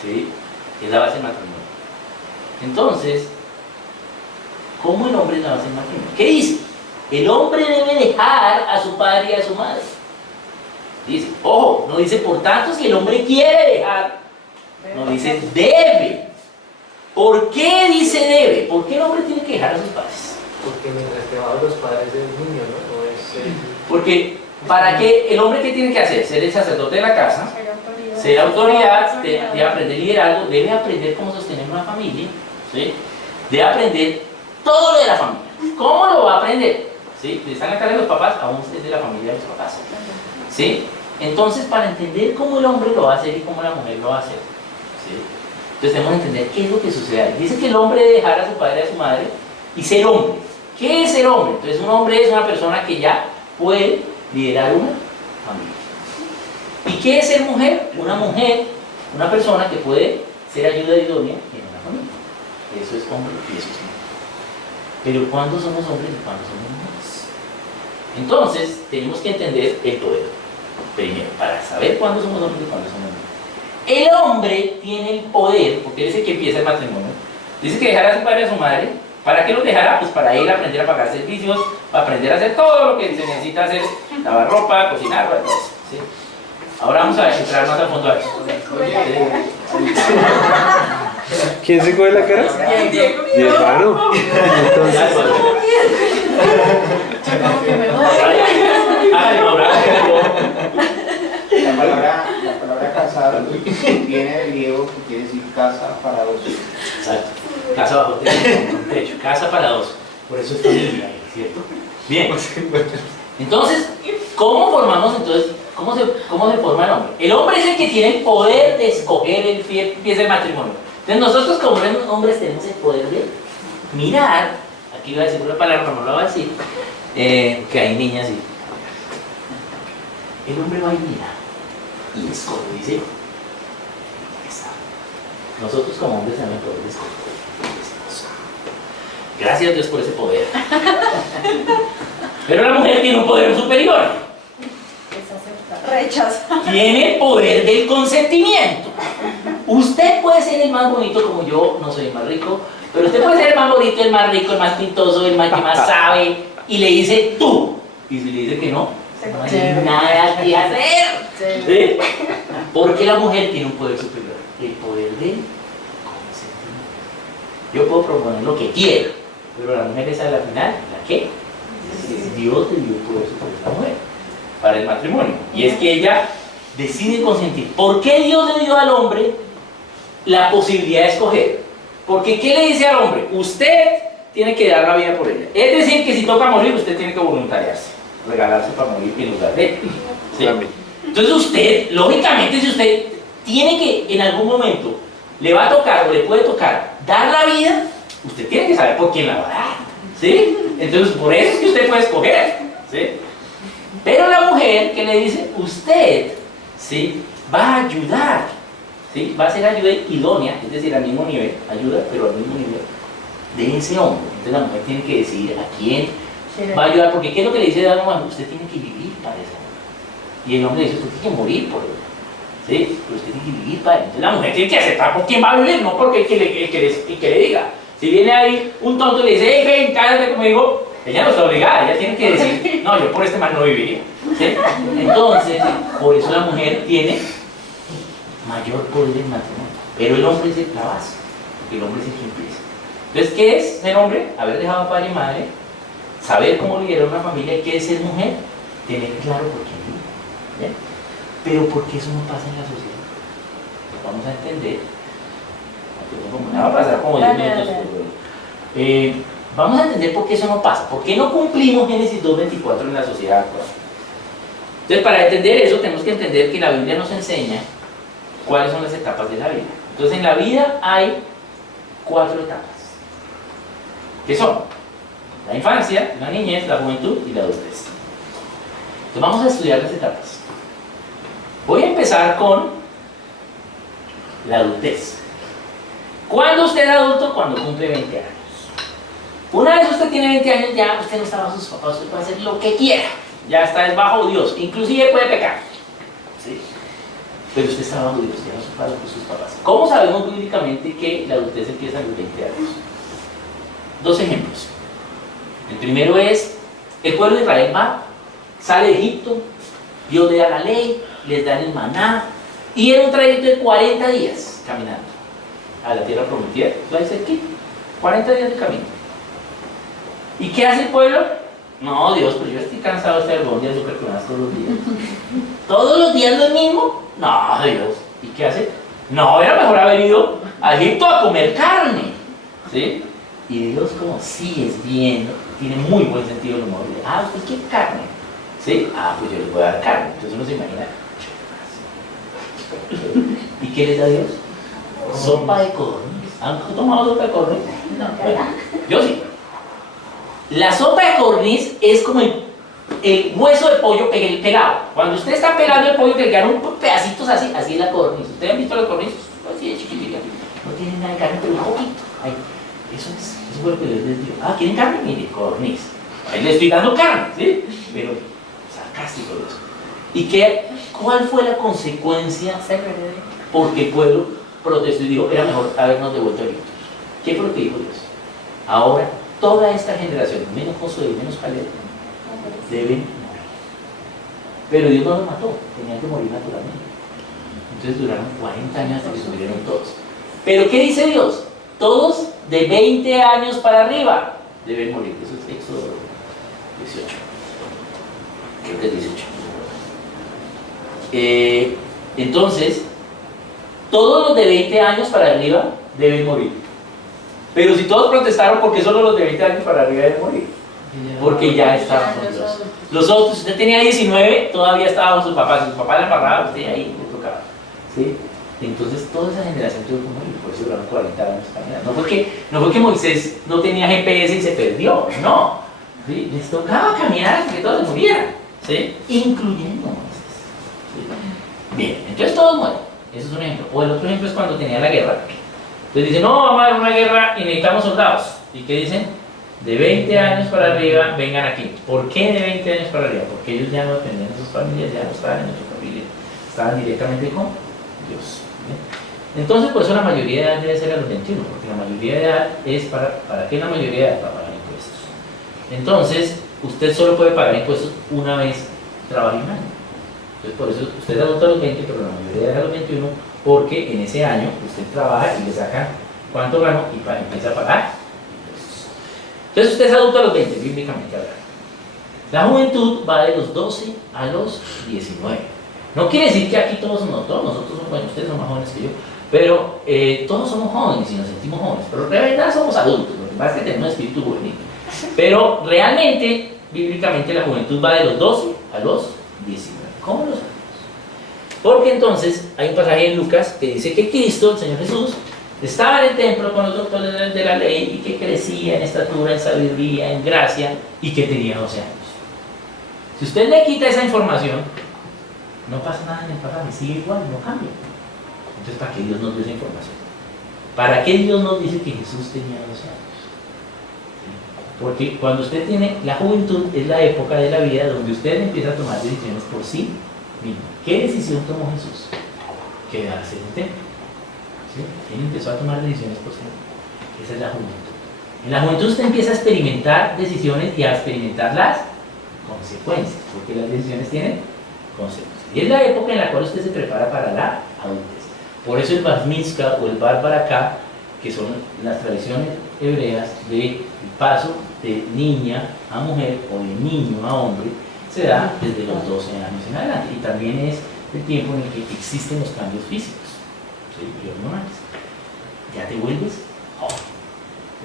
¿sí?, es la base del matrimonio. Entonces, ¿cómo el hombre es la base del matrimonio? ¿Qué dice? El hombre debe dejar a su padre y a su madre. Dice, ojo, no dice por tanto si el hombre quiere dejar, no dice debe. ¿Por qué dice debe? ¿Por qué el hombre tiene que dejar a sus padres? Porque mientras que va a los padres del niño, ¿no? No es, Porque para que el hombre, ¿qué tiene que hacer? Ser el sacerdote de la casa, ser autoridad, debe aprender liderazgo, debe aprender cómo sostener una familia, ¿sí? Debe aprender todo lo de la familia. ¿Cómo lo va a aprender? ¿Sí? Están a cargo de los papás, aún es de la familia de los papás. ¿Sí? Entonces, para entender cómo el hombre lo va a hacer y cómo la mujer lo va a hacer, ¿sí?, entonces tenemos que entender qué es lo que sucede ahí. Dice que el hombre debe dejar a su padre y a su madre y ser hombre. ¿Qué es ser hombre? Entonces, un hombre es una persona que ya puede liderar una familia. ¿Y qué es ser mujer? Una mujer, una persona que puede ser ayuda idónea en una familia. Eso es hombre y eso es mujer. Pero ¿cuándo somos hombres y cuándo somos mujeres? Entonces, tenemos que entender el poder. Primero, para saber cuándo somos hombres y cuándo somos mujeres. El hombre tiene el poder, porque él es el que empieza el matrimonio. Dice que dejará a su padre y a su madre. ¿Para qué los dejará? Pues para él aprender a pagar servicios, para aprender a hacer todo lo que se necesita hacer: lavar ropa, cocinar, todo eso, ¿sí? Ahora vamos a entrar más a fondo a eso. ¿Quién se coge la cara? Mi hermano. Entonces, La palabra casar viene del griego que quiere decir casa para dos. Exacto. Casa bajo techo, casa para dos. Por eso es familia, ¿cierto? Bien. Entonces, ¿cómo formamos entonces? ¿Cómo se forma el hombre? El hombre es el que tiene el poder de escoger el pie del matrimonio. Entonces nosotros como hombres tenemos el poder de mirar. Aquí voy a decir una palabra, pero no la voy a decir, que hay niñas y... El hombre va y mira y escoge, dice, aquí está. Nosotros como hombres tenemos el poder de escoger. Gracias a Dios por ese poder. Pero la mujer tiene un poder superior. Rechaza. Tiene el poder del consentimiento. Usted puede ser el más bonito, como yo no soy el más rico, pero usted puede ser el más bonito, el más rico, el más pintoso, el más que más sabe, y le dice tú. Y si le dice que no, no hay nada que hacer. ¿Sí? Porque la mujer tiene un poder superior, el poder del consentimiento. Yo puedo proponer lo que quiero, pero la mujer es a la final la que Dios le dio poder sobre la mujer para el matrimonio. Y es que ella decide consentir. ¿Por qué Dios le dio al hombre la posibilidad de escoger? Porque ¿qué le dice al hombre? Usted tiene que dar la vida por ella. Es decir, que si toca morir, usted tiene que voluntariarse, regalarse para morir en lugar de él. ¿Sí? Entonces usted, lógicamente, si usted tiene que en algún momento le va a tocar o le puede tocar dar la vida, usted tiene que saber por quién la va a dar. ¿Sí? Entonces por eso es que usted puede escoger. ¿Sí? Pero la mujer que le dice, usted, ¿sí?, va a ayudar, ¿sí?, va a ser ayuda idónea, es decir, al mismo nivel, ayuda, pero al mismo nivel de ese hombre. Entonces la mujer tiene que decidir a quién va a ayudar, porque ¿qué es lo que le dice Adán? Usted tiene que vivir para ese hombre. Y el hombre dice, usted tiene que morir por él. ¿Sí? Pero usted tiene que vivir para él. Entonces la mujer tiene que aceptar por quién va a vivir, no porque el que le diga. Si viene ahí un tonto y le dice, hey, ven, cállate conmigo, ella no está obligada, ella tiene que decir, no, yo por este man no viviría. ¿Sí? Entonces, por eso la mujer tiene mayor poder en matrimonio. Pero el hombre es la base, porque el hombre es el que empieza. Entonces, ¿qué es ser hombre? Haber dejado a padre y madre, saber cómo liderar una familia. ¿Y qué es ser mujer? Tener claro por quién vive. ¿Sí? Pero ¿por qué eso no pasa en la sociedad? Pues vamos a entender. No va a pasar como 10 minutos. Vamos a entender por qué eso no pasa. ¿Por qué no cumplimos Génesis 2:24 en la sociedad actual? Entonces, para entender eso, tenemos que entender que la Biblia nos enseña cuáles son las etapas de la vida. Entonces, en la vida hay 4 etapas. ¿Qué son? La infancia, la niñez, la juventud y la adultez. Entonces, vamos a estudiar las etapas. Voy a empezar con la adultez. ¿Cuándo usted es adulto? Cuando cumple 20 años. Una vez usted tiene 20 años, ya usted no está bajo sus papás, usted puede hacer lo que quiera. Ya está bajo Dios, inclusive puede pecar. ¿Sí? Pero usted está bajo Dios, ya no está bajo sus papás. ¿Cómo sabemos bíblicamente que la adultez empieza a los 20 años? 2 ejemplos. El primero es, el pueblo de Israel sale de Egipto, Dios le da la ley, les da el maná, y era un trayecto de 40 días caminando a la tierra prometida. ¿Lo dice aquí? 40 días de camino. ¿Y qué hace el pueblo? No, Dios, pues yo estoy cansado de estar algún día súper clonas todos los días. ¿Todos los días lo mismo? No, Dios. ¿Y qué hace? No, era mejor haber ido a Egipto a comer carne. ¿Sí? Y Dios, como sí es bien, tiene muy buen sentido el humor. ¿Usted quiere carne? ¿Sí? Pues yo les voy a dar carne. Entonces uno se imagina. ¿Y qué les da Dios? Sopa de codorniz. ¿Han tomado sopa de codorniz? No, bueno, yo sí. La sopa de codorniz es como el hueso de pollo pelado. Cuando usted está pelando el pollo, que le quedan pedacitos así, así es la codorniz. ¿Ustedes han visto la codorniz? Así de chiquitita. No tiene nada de carne, pero un poquito. Ahí. Eso fue lo que Dios les dio. ¿Quieren carne? Mire, codorniz. Ahí le estoy dando carne, ¿sí? Pero sarcástico eso. ¿Y cuál fue la consecuencia? Porque el pueblo protestó y dijo, era mejor habernos devuelto a Egipto. ¿Qué fue lo que dijo Dios? Ahora, toda esta generación, menos Josué y menos Caleb, deben morir. Pero Dios no los mató, tenían que morir naturalmente. Entonces duraron 40 años hasta que se murieron todos. ¿Pero qué dice Dios? Todos de 20 años para arriba deben morir. Eso es Éxodo 18. Creo que es 18. Entonces, todos los de 20 años para arriba deben morir. Pero si todos protestaron, ¿por qué solo los de 20 años para arriba deben morir? Porque ya estaban con Dios. Los otros, usted tenía 19, todavía estaba con sus papás. Si sus papás le embarraban, usted ahí le tocaba. ¿Sí? Entonces toda esa generación tuvo que morir, por eso duraron 40 años caminando. No fue que Moisés no tenía GPS y se perdió, no. ¿Sí? Les tocaba caminar hasta que todos se murieran, ¿sí? Incluyendo Moisés. ¿Sí? Bien, entonces todos mueren. Eso es un ejemplo. O el otro ejemplo es cuando tenía la guerra. Entonces dicen, no, vamos a dar una guerra y necesitamos soldados. ¿Y qué dicen? De 20 años para arriba, vengan aquí. ¿Por qué de 20 años para arriba? Porque ellos ya no dependían de sus familias, ya no estaban en su familia, estaban directamente con Dios. ¿Bien? Entonces, por eso la mayoría de edad debe ser a los 21, porque la mayoría de edad es ¿para qué la mayoría de edad? Para pagar impuestos. Entonces, usted solo puede pagar impuestos una vez trabaje un año. Entonces, por eso usted es adulto a los 20, pero la mayoría de edad a los 21, porque en ese año usted trabaja y le sacan cuánto gano y empieza a pagar impuestos. Entonces, usted es adulto a los 20, bíblicamente hablando. La juventud va de los 12 a los 19. No quiere decir que aquí todos nosotros somos, bueno, ustedes son más jóvenes que yo, pero todos somos jóvenes y nos sentimos jóvenes, pero en realidad somos adultos, lo que pasa es que tenemos espíritu juvenil. Pero realmente, bíblicamente, la juventud va de los 12 a los 19. ¿Cómo lo sabemos? Porque entonces hay un pasaje en Lucas que dice que Cristo, el Señor Jesús, estaba en el templo con los doctores de la ley y que crecía en estatura, en sabiduría, en gracia y que tenía 12 años. Si usted le quita esa información, no pasa nada en el pasaje, sigue igual, no cambia. Entonces, ¿para qué Dios nos dio esa información? ¿Para qué Dios nos dice que Jesús tenía 12 años? Porque cuando usted tiene la juventud, es la época de la vida donde usted empieza a tomar decisiones por sí mismo. ¿Qué decisión tomó Jesús? Quedarse en el templo. ¿Sí? Él empezó a tomar decisiones por sí mismo. Esa es la juventud. En la juventud usted empieza a experimentar decisiones y a experimentar las consecuencias, porque las decisiones tienen consecuencias. Y es la época en la cual usted se prepara para la adultez. Por eso el Bar Mitzvah o el Bar Baraká, que son las tradiciones hebreas del paso de niña a mujer o de niño a hombre, se da desde los 12 años en adelante. Y también es el tiempo en el que existen los cambios físicos, ¿sí? Y hormonales. Ya te vuelves joven.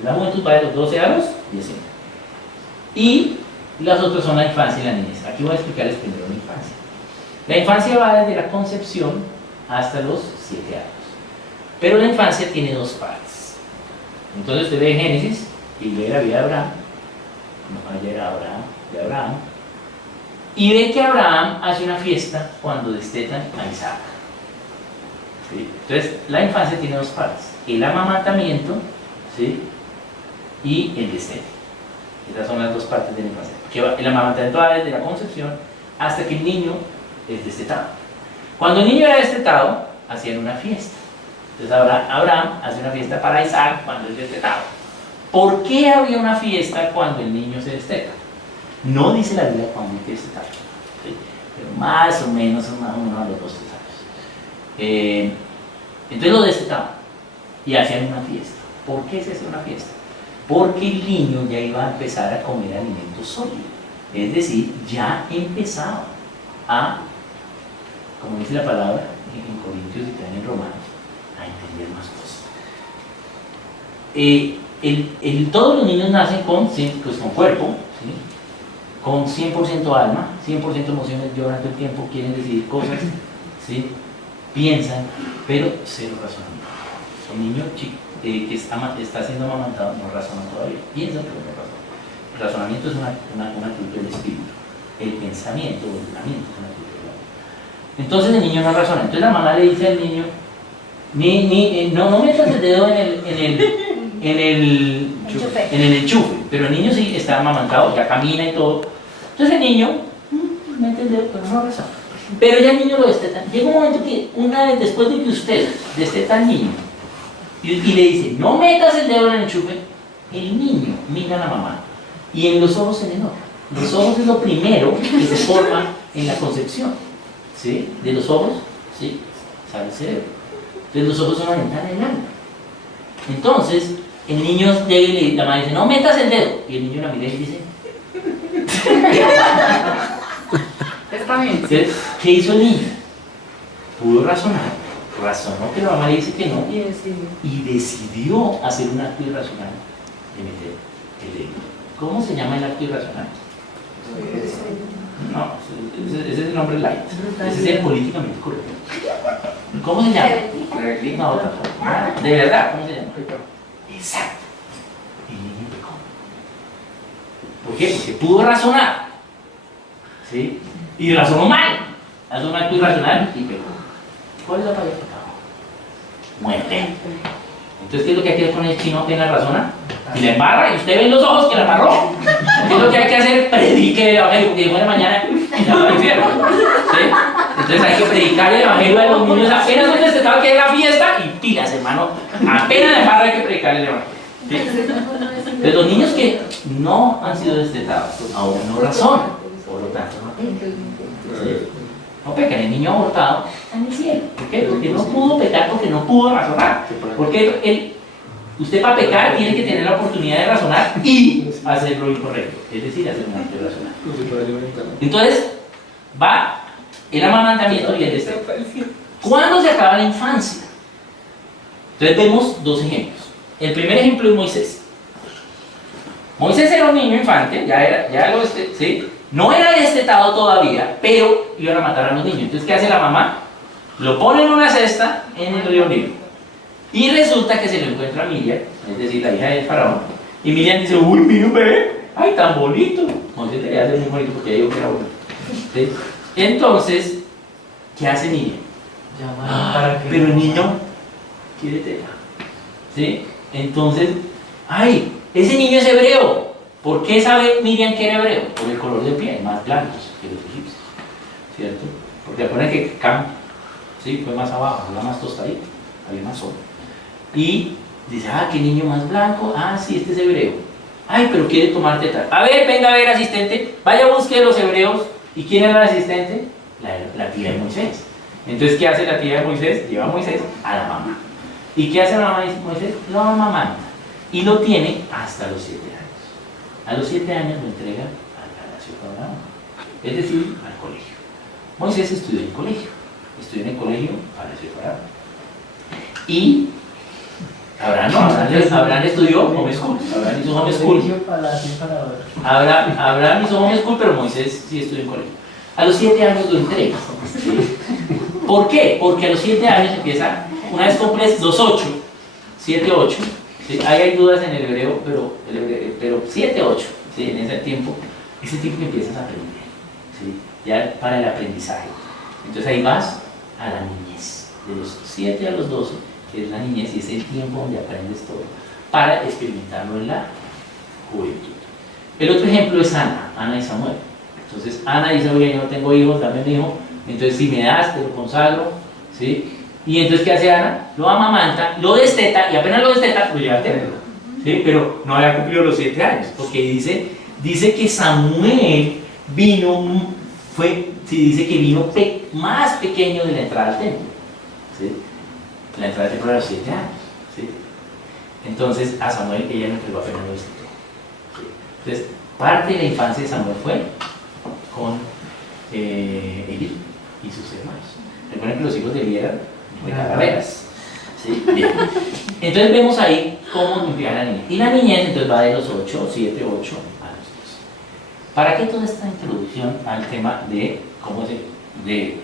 La juventud va de los 12 a los 19. Y las otras son la infancia y la niñez. Aquí voy a explicarles primero la infancia. La infancia va desde la concepción hasta los 7 años. Pero la infancia tiene dos partes. Entonces usted ve Génesis y ve la vida de Abraham. Ayer de Abraham. Y ve que Abraham hace una fiesta cuando destetan a Isaac. ¿Sí? Entonces la infancia tiene dos partes. El amamantamiento, ¿sí? Y el destete. Esas son las dos partes de la infancia. El amamantamiento va desde la concepción hasta que el niño es destetado. Cuando el niño era destetado, hacían una fiesta. Entonces ahora Abraham hace una fiesta para Isaac cuando es destetado. ¿Por qué había una fiesta cuando el niño se desteta? No dice la Biblia cuando hay que destetar, ¿sí? Pero más o menos a los 2 o 3 años. Entonces lo destetaban y hacían una fiesta. ¿Por qué se hace una fiesta? Porque el niño ya iba a empezar a comer alimento sólido. Es decir, ya empezaba a, como dice la palabra en Corintios y también en Romanos, a entender más cosas. Todos los niños nacen con cuerpo, ¿sí? Con 100% alma, 100% emociones, lloran todo el tiempo, quieren decidir cosas, ¿sí? Piensan, pero cero razonamiento. El niño que está siendo amamantado no razona todavía, piensa pero no razona. El razonamiento es una actitud del espíritu, el pensamiento o el pensamiento es una actitud del alma. Entonces el niño no razona, entonces la mamá le dice al niño, no metas el dedo en el enchufe, pero el niño sí está amamantado, ya camina y todo. Entonces el niño mete el dedo, pero no razona. Pero ya el niño lo desteta. Llega un momento que, una vez después de que usted desteta al niño y le dice, no metas el dedo en el enchufe, el niño mira a la mamá y en los ojos se le nota. Los ojos es lo primero que se forma en la concepción, ¿sí? De los ojos, ¿sí? Sale el cerebro. Entonces los ojos son la ventana del alma. Entonces el niño llega y la mamá dice, no metas el dedo, y el niño la mira y dice, Está bien. entonces, ¿qué hizo el niño? Pudo razonar, razonó que la mamá le dice que no y decidió hacer un acto irracional de meter el dedo. ¿Cómo se llama el acto irracional? No, ese es el nombre light, ese es el políticamente correcto. ¿Cómo se llama? No, otra forma. De verdad, ¿cómo se llama? Exacto. El niño pecó. ¿Por qué? Porque pudo razonar, ¿sí? Y razonó mal. Hace un acto irracional y pecó. ¿Cuál es la paga del pecado? Muerte. Entonces, ¿qué es lo que hay que hacer con el chino apenas razona? Y la embarra, y usted ve en los ojos que la embarró. ¿Qué es lo que hay que hacer? Predique el evangelio, porque muere mañana y ya va al infierno. ¿Sí? Entonces hay que predicar el evangelio a los niños apenas son destetados, que es la fiesta, y pilas, hermano. Apenas la embarra hay que predicar el evangelio. ¿Sí? Entonces, los niños que no han sido destetados, aún no razonan, por lo tanto no pecan. ¿Sí? No pecan, el niño abortado está en el cielo. ¿Por qué? Porque no pudo pecar, porque no pudo razonar. Porque Usted para pecar tiene que tener la oportunidad de razonar y hacer lo incorrecto, es decir, hacer un acto irracional. No se puede alimentar. Entonces, va el amamantamiento y el destete. ¿Cuándo se acaba la infancia? Entonces vemos dos ejemplos. El primer ejemplo es Moisés. Moisés era un niño infante, ¿sí? No era destetado todavía, pero iban a matar a los niños. Entonces, ¿qué hace la mamá? Lo pone en una cesta en el río Nilo. Y resulta que se le encuentra a Miriam, es decir, la hija del faraón. Y Miriam dice, uy, mira un bebé, ay, tan bonito. Moisés debería ser muy bonito porque ella dijo que era bonito. ¿Sí? Entonces, ¿qué hace Miriam? Pero el niño quiere teta. ¿Sí? Entonces, ay, ese niño es hebreo. ¿Por qué sabe Miriam que era hebreo? Por el color de piel, más blancos que los egipcios. ¿Cierto? Porque acuérdense que Cam, sí, fue más abajo, era más tostadito, había más sol. Y dice, ah, qué niño más blanco, ah, sí, este es hebreo. Ay, pero quiere tomar teta. A ver, venga a ver, asistente, vaya a buscar los hebreos. ¿Y quién era la asistente? La tía de Moisés. Entonces, ¿qué hace la tía de Moisés? Lleva a Moisés a la mamá. ¿Y qué hace la mamá de Moisés? Lo amamanta. Y lo tiene hasta los 7 años. A los 7 años lo entrega al palacio faraón, es decir, al colegio. Moisés estudió en colegio. Estudió en el colegio Palacio Faraón. Y Abraham estudió homeschool. Abraham hizo homeschool. Abraham hizo homeschool, pero Moisés sí estudió en colegio. A los 7 años lo entrega. ¿Sí? ¿Por qué? Porque a los 7 años empieza, una vez completos los 8, 7, 8. ¿Sí? Ahí hay dudas en el hebreo, pero 7, 8. ¿Sí? En ese tiempo que empiezas a aprender. ¿Sí? Ya para el aprendizaje. Entonces ahí vas a la niñez. De los 7 a los 12, que es la niñez, y es el tiempo donde aprendes todo, para experimentarlo en la juventud. El otro ejemplo es Ana y Samuel. Entonces Ana dice, oye, yo no tengo hijos, dame un hijo, entonces si me das, te lo consagro, ¿sí? Y entonces, ¿qué hace Ana? Lo amamanta, lo desteta, y apenas lo desteta, lo lleva a templo, ¿sí? Pero no había cumplido los 7 años, porque dice que Samuel dice que vino más pequeño de la entrada al templo, ¿sí? La entrada al templo era a los 7 años, ¿sí? Entonces, a Samuel ella no entregó apenas los 7, ¿sí? Entonces, parte de la infancia de Samuel fue con Eli y sus hermanos. Recuerden que los hijos de Eli eran carreras. ¿Sí? Bien. Entonces vemos ahí cómo empieza la niñez. Y la niñez entonces va de los 8, 7, 8 a los 12. ¿Para qué toda esta introducción al tema de cómo de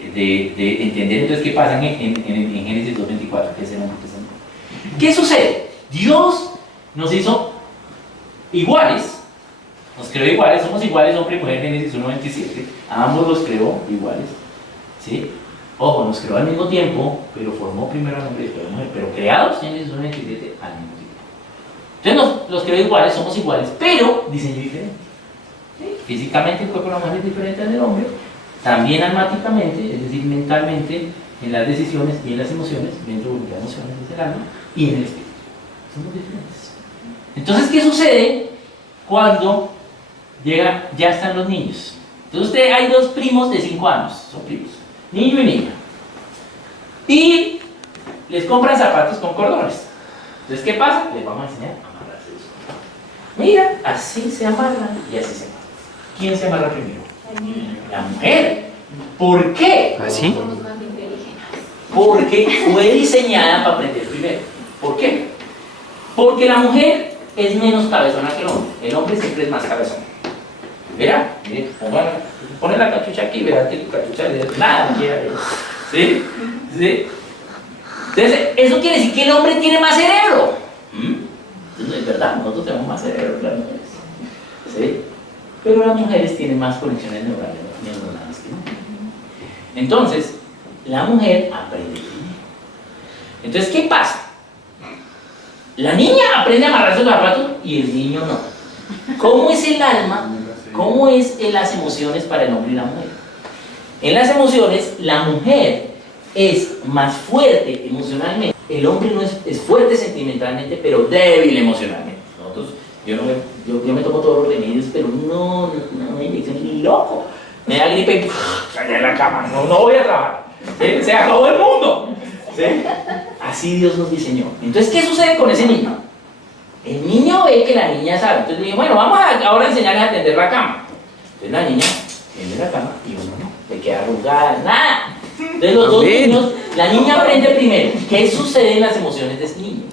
entender entonces qué pasa en Génesis 2:24? ¿Qué sucede? Dios nos hizo iguales. Nos creó iguales, somos iguales hombre y mujer, Génesis 1:27. A ambos los creó iguales. ¿Sí? Ojo, nos creó al mismo tiempo, pero formó primero al hombre y después a la mujer. Pero creados, Génesis 1:27, al mismo tiempo. Entonces los creó iguales, somos iguales, pero diseño diferente. ¿Sí? Físicamente el cuerpo de la mujer es diferente al del hombre, también almáticamente, es decir, mentalmente, en las decisiones y en las emociones, dentro de las emociones es el alma, y en el espíritu. Somos diferentes. Entonces, ¿qué sucede cuando ya están los niños? Entonces hay 2 primos de 5 años, son primos, niño y niña, y les compran zapatos con cordones. Entonces, ¿qué pasa? Les vamos a enseñar a amarrarse los cordones. Mira, así se amarran y así se amarran. ¿Quién se amarra primero? La mujer. ¿Por qué? ¿Así? Porque fue diseñada para aprender primero. ¿Por qué? Porque la mujer es menos cabezona que el hombre. El hombre siempre es más cabezón. Verá, mire, pone la cachucha aquí, verá que tu cachucha le da nada, ¿sí? ¿Sí? Entonces, eso quiere decir que el hombre tiene más cerebro. Entonces, es verdad, nosotros tenemos más cerebro que las mujeres. ¿Sí? Pero las mujeres tienen más conexiones neuronales que nosotros. Entonces, la mujer aprende primero. Entonces, ¿qué pasa? La niña aprende a amarrarse los zapatos y el niño no. ¿Cómo es el alma? ¿Cómo es en las emociones para el hombre y la mujer? En las emociones, la mujer es más fuerte emocionalmente. El hombre no es fuerte sentimentalmente, pero débil emocionalmente. Nosotros, yo me tomo todos los remedios, pero no me inyección ni loco. Me da gripe y salí de la cama, no voy a trabajar. ¿Sí? Se acabó el mundo. ¿Sí? Así Dios nos diseñó. Entonces, ¿qué sucede con ese niño? El niño ve que la niña sabe. Entonces le digo, bueno, vamos ahora a enseñarle a tender la cama. Entonces la niña tiende la cama y uno no. Le queda arrugada, nada. Entonces los dos Amén. niños, la niña aprende primero qué sucede en las emociones de ese niño.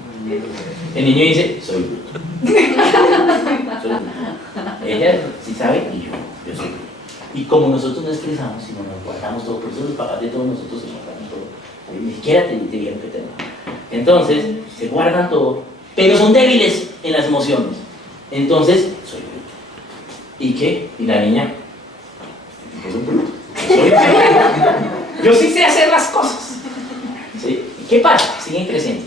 El niño dice, soy bruto. Soy bruto. Ella sí sabe y yo soy bruto. Y como nosotros no expresamos, sino nos guardamos todo, por eso los papás de todos nosotros se guardan todo. Ni siquiera te dijeron que te aman. Entonces, se guardan todo, pero son débiles en las emociones. Entonces, soy bruto. ¿Y qué? Y la niña, yo soy bruto. Soy bruto. Yo sí sé hacer las cosas. ¿Sí? ¿Y qué pasa? Siguen creciendo.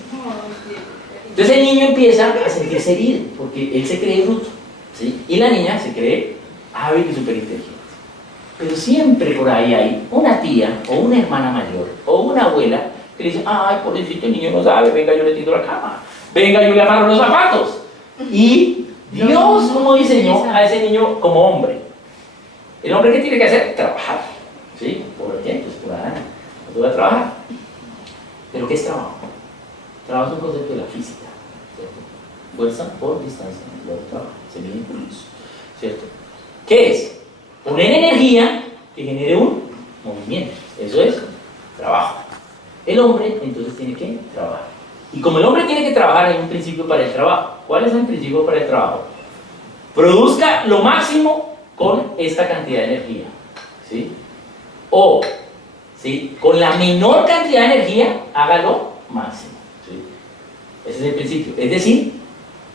Entonces el niño empieza a sentirse herido, porque él se cree bruto. ¿Sí? Y la niña se cree hábil y superinteligente. Pero siempre por ahí hay una tía, o una hermana mayor, o una abuela, que le dice, ay, pobrecito, el niño no sabe, venga, yo le tiendo la cama, venga, yo le amarro los zapatos. Y Dios, ¿cómo diseñó a ese niño como hombre? El hombre, ¿qué tiene que hacer? Trabajar. ¿Sí? Por ejemplo, tú vas a trabajar. ¿Pero qué es trabajo? Trabajo es un concepto de la física, ¿cierto? Fuerza por distancia, lo de trabajo, se mide en puntos, ¿cierto? ¿Qué es? Poner energía que genere un movimiento, eso es trabajo. El hombre entonces tiene que trabajar. Y como el hombre tiene que trabajar, hay un principio para el trabajo. ¿Cuál es el principio para el trabajo? Produzca lo máximo con esta cantidad de energía, ¿sí? O, ¿sí?, con la menor cantidad de energía, hágalo máximo, ¿sí? Ese es el principio. Es decir,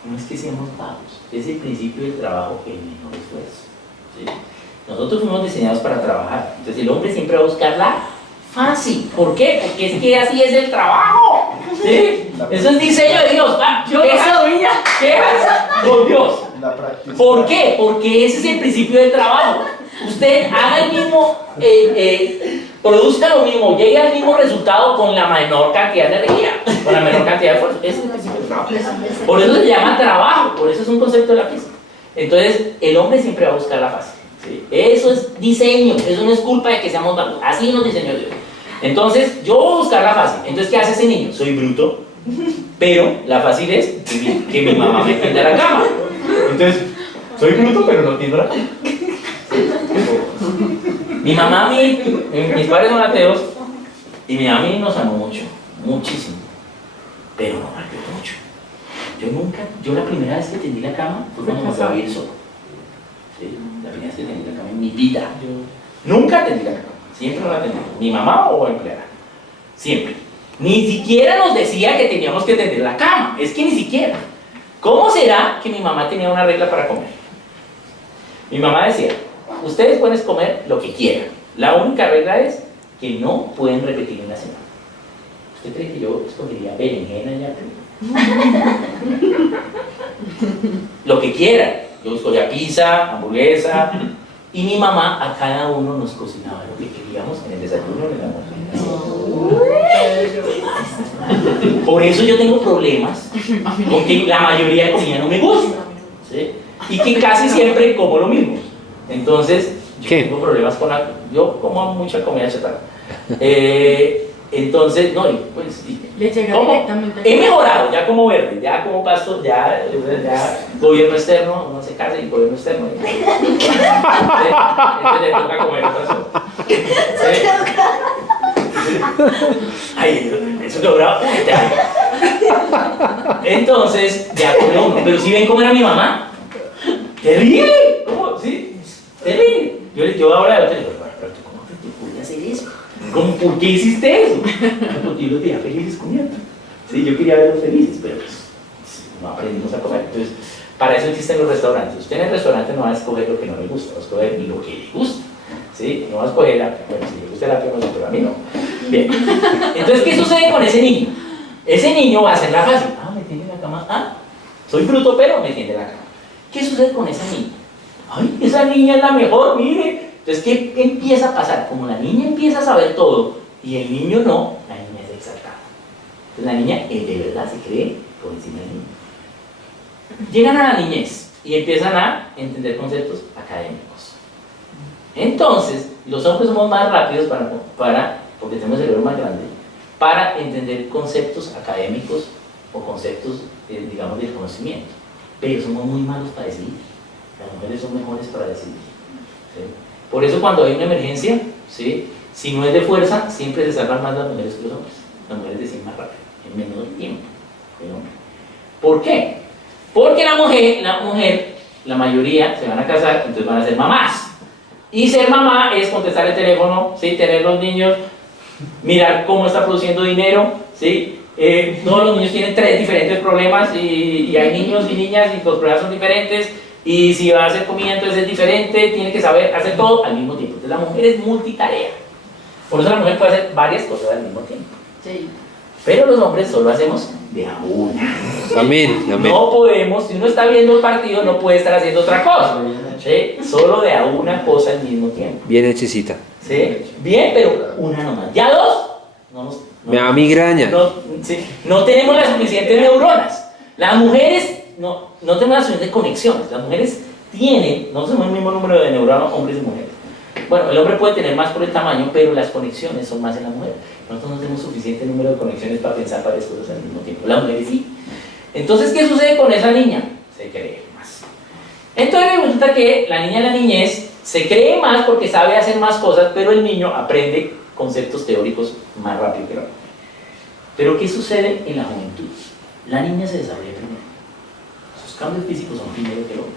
no es que seamos vagos, es el principio del trabajo en menor esfuerzo, ¿sí? Nosotros fuimos diseñados para trabajar. Entonces el hombre siempre va a buscar la fácil. ¿Por qué? Porque es que así es el trabajo, ¿sí? Eso es diseño de Dios. ¿Qué hace con Dios? La práctica. ¿Por qué? Porque ese es el principio del trabajo. Usted haga el mismo, produzca lo mismo, llegue al mismo resultado con la menor cantidad de energía, con la menor cantidad de esfuerzo. Ese es el principio del trabajo. Por eso se llama trabajo, por eso es un concepto de la física. Entonces, el hombre siempre va a buscar la fácil, ¿sí? Eso es diseño, eso no es culpa de que seamos vagos, así nos diseñó Dios. Entonces, yo voy a buscar la fácil. Entonces, ¿qué hace ese niño? Soy bruto, pero la fácil es que mi mamá me tienda la cama. Entonces, soy bruto, pero no tiendo la cama. Mi mamá, mis padres son ateos, y mi mamá nos amó mucho, muchísimo, pero no me ayudó mucho. Yo la primera vez que tendí la cama fue cuando me fui a vivir solo. ¿Sí? La primera vez que tendí la cama en mi vida. Nunca tendí la cama, siempre la tendí, mi mamá o empleada, siempre. Ni siquiera nos decía que teníamos que tender la cama, es que ni siquiera. ¿Cómo será que mi mamá tenía una regla para comer? Mi mamá decía, ustedes pueden comer lo que quieran, la única regla es que no pueden repetir en la semana. ¿Usted cree que yo escogería berenjena ya? Lo que quieran. Yo escogía pizza, hamburguesa, y mi mamá a cada uno nos cocinaba lo que queríamos en el desayuno, en el almuerzo. Por eso yo tengo problemas, porque la mayoría de comida no me gusta, ¿sí? Y que casi siempre como lo mismo. Entonces, yo tengo problemas con yo como mucha comida chatarra. Entonces, no, pues, Le llega ¿cómo? directamente. He mejorado, ya como verde, ya como pasto, ya gobierno externo, no se casa y gobierno externo. Entonces le toca comer otras cosas. Ay, eso lograba. Entonces, ya come uno. Pero si ven comer a mi mamá, terrible. ¿Cómo? Sí, terrible. Yo ahora le digo, pero tú, ¿cómo te pude hacer eso? ¿Por qué hiciste eso? Porque yo los veía felices comiendo. Sí, yo quería verlos felices, pero pues no aprendimos a comer. Entonces, para eso existen los restaurantes. Usted en el restaurante no va a escoger lo que no le gusta, va a escoger lo que le gusta. ¿Sí? No va a escoger la, bueno, si le gusta la no, pero a mí no. Bien. Entonces, ¿qué sucede con ese niño? Ese niño va a hacer la fácil. Ah, me tiende la cama. Ah, soy bruto, pero me tiende la cama. ¿Qué sucede con esa niña? Ay, esa niña es la mejor, mire. Entonces, ¿qué empieza a pasar? Como la niña empieza a saber todo y el niño no, la niña es exaltada. Entonces, la niña de verdad se cree por encima del niño. Llegan a la niñez y empiezan a entender conceptos académicos. Entonces, los hombres somos más rápidos porque tenemos el cerebro más grande, para entender conceptos académicos o conceptos, digamos, del conocimiento, pero somos muy malos para decidir. Las mujeres son mejores para decidir. ¿Sí? Por eso cuando hay una emergencia, ¿sí? Si no es de fuerza, siempre se salvan más las mujeres que los hombres. Las mujeres deciden más rápido, en menor tiempo que el hombre. ¿Por qué? Porque la mayoría se van a casar, entonces van a ser mamás. Y ser mamá es contestar el teléfono, ¿sí? Tener los niños, mirar cómo está produciendo dinero, ¿sí? Todos los niños tienen 3 diferentes problemas y hay niños y niñas y los problemas son diferentes. Y si va a hacer comida entonces es diferente, tiene que saber hacer todo al mismo tiempo. Entonces la mujer es multitarea. Por eso la mujer puede hacer varias cosas al mismo tiempo. Sí. Pero los hombres solo hacemos de a una. Amén, amén. No podemos, si uno está viendo el partido, no puede estar haciendo otra cosa. ¿Sí? Solo de a una cosa al mismo tiempo. Bien hechicita. ¿Sí? Bien, pero una nomás. Ya dos, Me da migraña. Sí, no tenemos las suficientes neuronas. Las mujeres no tenemos las suficientes conexiones. Las mujeres tienen, no tenemos el mismo número de neuronas, hombres y mujeres. Bueno, el hombre puede tener más por el tamaño, pero las conexiones son más en la mujer. Nosotros no tenemos suficiente número de conexiones para pensar varias cosas al mismo tiempo. Las mujeres sí. Entonces, ¿qué sucede con esa niña? Se cree más. Entonces resulta que la niña en la niñez se cree más porque sabe hacer más cosas, pero el niño aprende conceptos teóricos más rápido que la mujer. Pero ¿qué sucede en la juventud? La niña se desarrolla primero. Sus cambios físicos son primero que el hombre.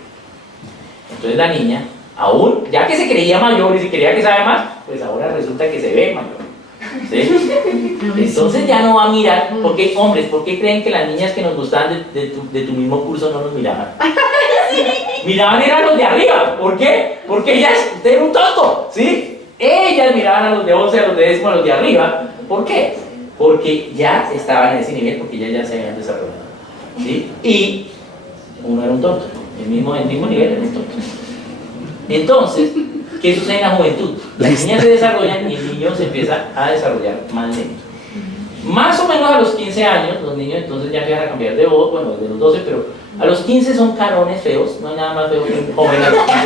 Entonces la niña, aún, ya que se creía mayor y se creía que sabe más, pues ahora resulta que se ve mayor. ¿Sí? Entonces ya no va a mirar, porque hombres, ¿por qué creen que las niñas que nos gustaban de tu mismo curso no nos miraban? Miraban eran los de arriba. ¿Por qué? Porque ellas, usted era un tonto, ¿sí? Ellas miraban a los de 11, a los de décimo, a los de arriba. ¿Por qué? Porque ya estaban en ese nivel, porque ellas ya se habían desarrollado, ¿sí? Y uno era un tonto, el mismo nivel era un tonto. Entonces, ¿qué sucede en la juventud? Las niñas se desarrollan y el niño se empieza a desarrollar más lento. Más o menos a los 15 años, los niños entonces ya empiezan a cambiar de voz, bueno, desde los 12, pero a los 15 son carones feos, no hay nada más feo que un joven a los 15.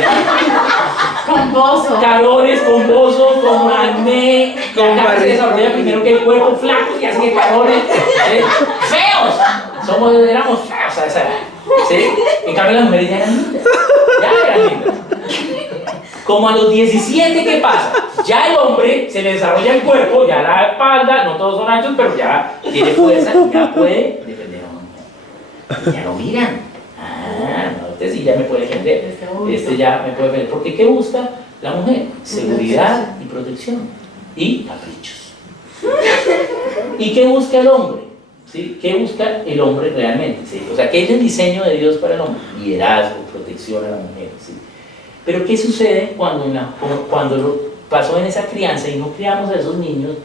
Con bozo. Carones, con bozo, con acné, la se desarrolla primero que el cuerpo, flacos y así de carones, ¿sí? ¡Feos! Éramos feos a esa edad, ¿sí? En cambio las mujeres ya eran lindas, Como a los 17, ¿qué pasa? Ya el hombre se le desarrolla el cuerpo, ya la espalda, no todos son anchos, pero ya tiene fuerza y ya puede defender a una mujer. Ya lo miran. No, este sí ya me puede defender. Este ya me puede defender. Porque ¿qué busca la mujer? Seguridad y protección. Y caprichos. ¿Y qué busca el hombre? ¿Sí? ¿Qué busca el hombre realmente? ¿Sí? O sea, ¿qué es el diseño de Dios para el hombre? Liderazgo, protección a la mujer. ¿Sí? Pero ¿qué sucede cuando lo pasó en esa crianza y no criamos a esos niños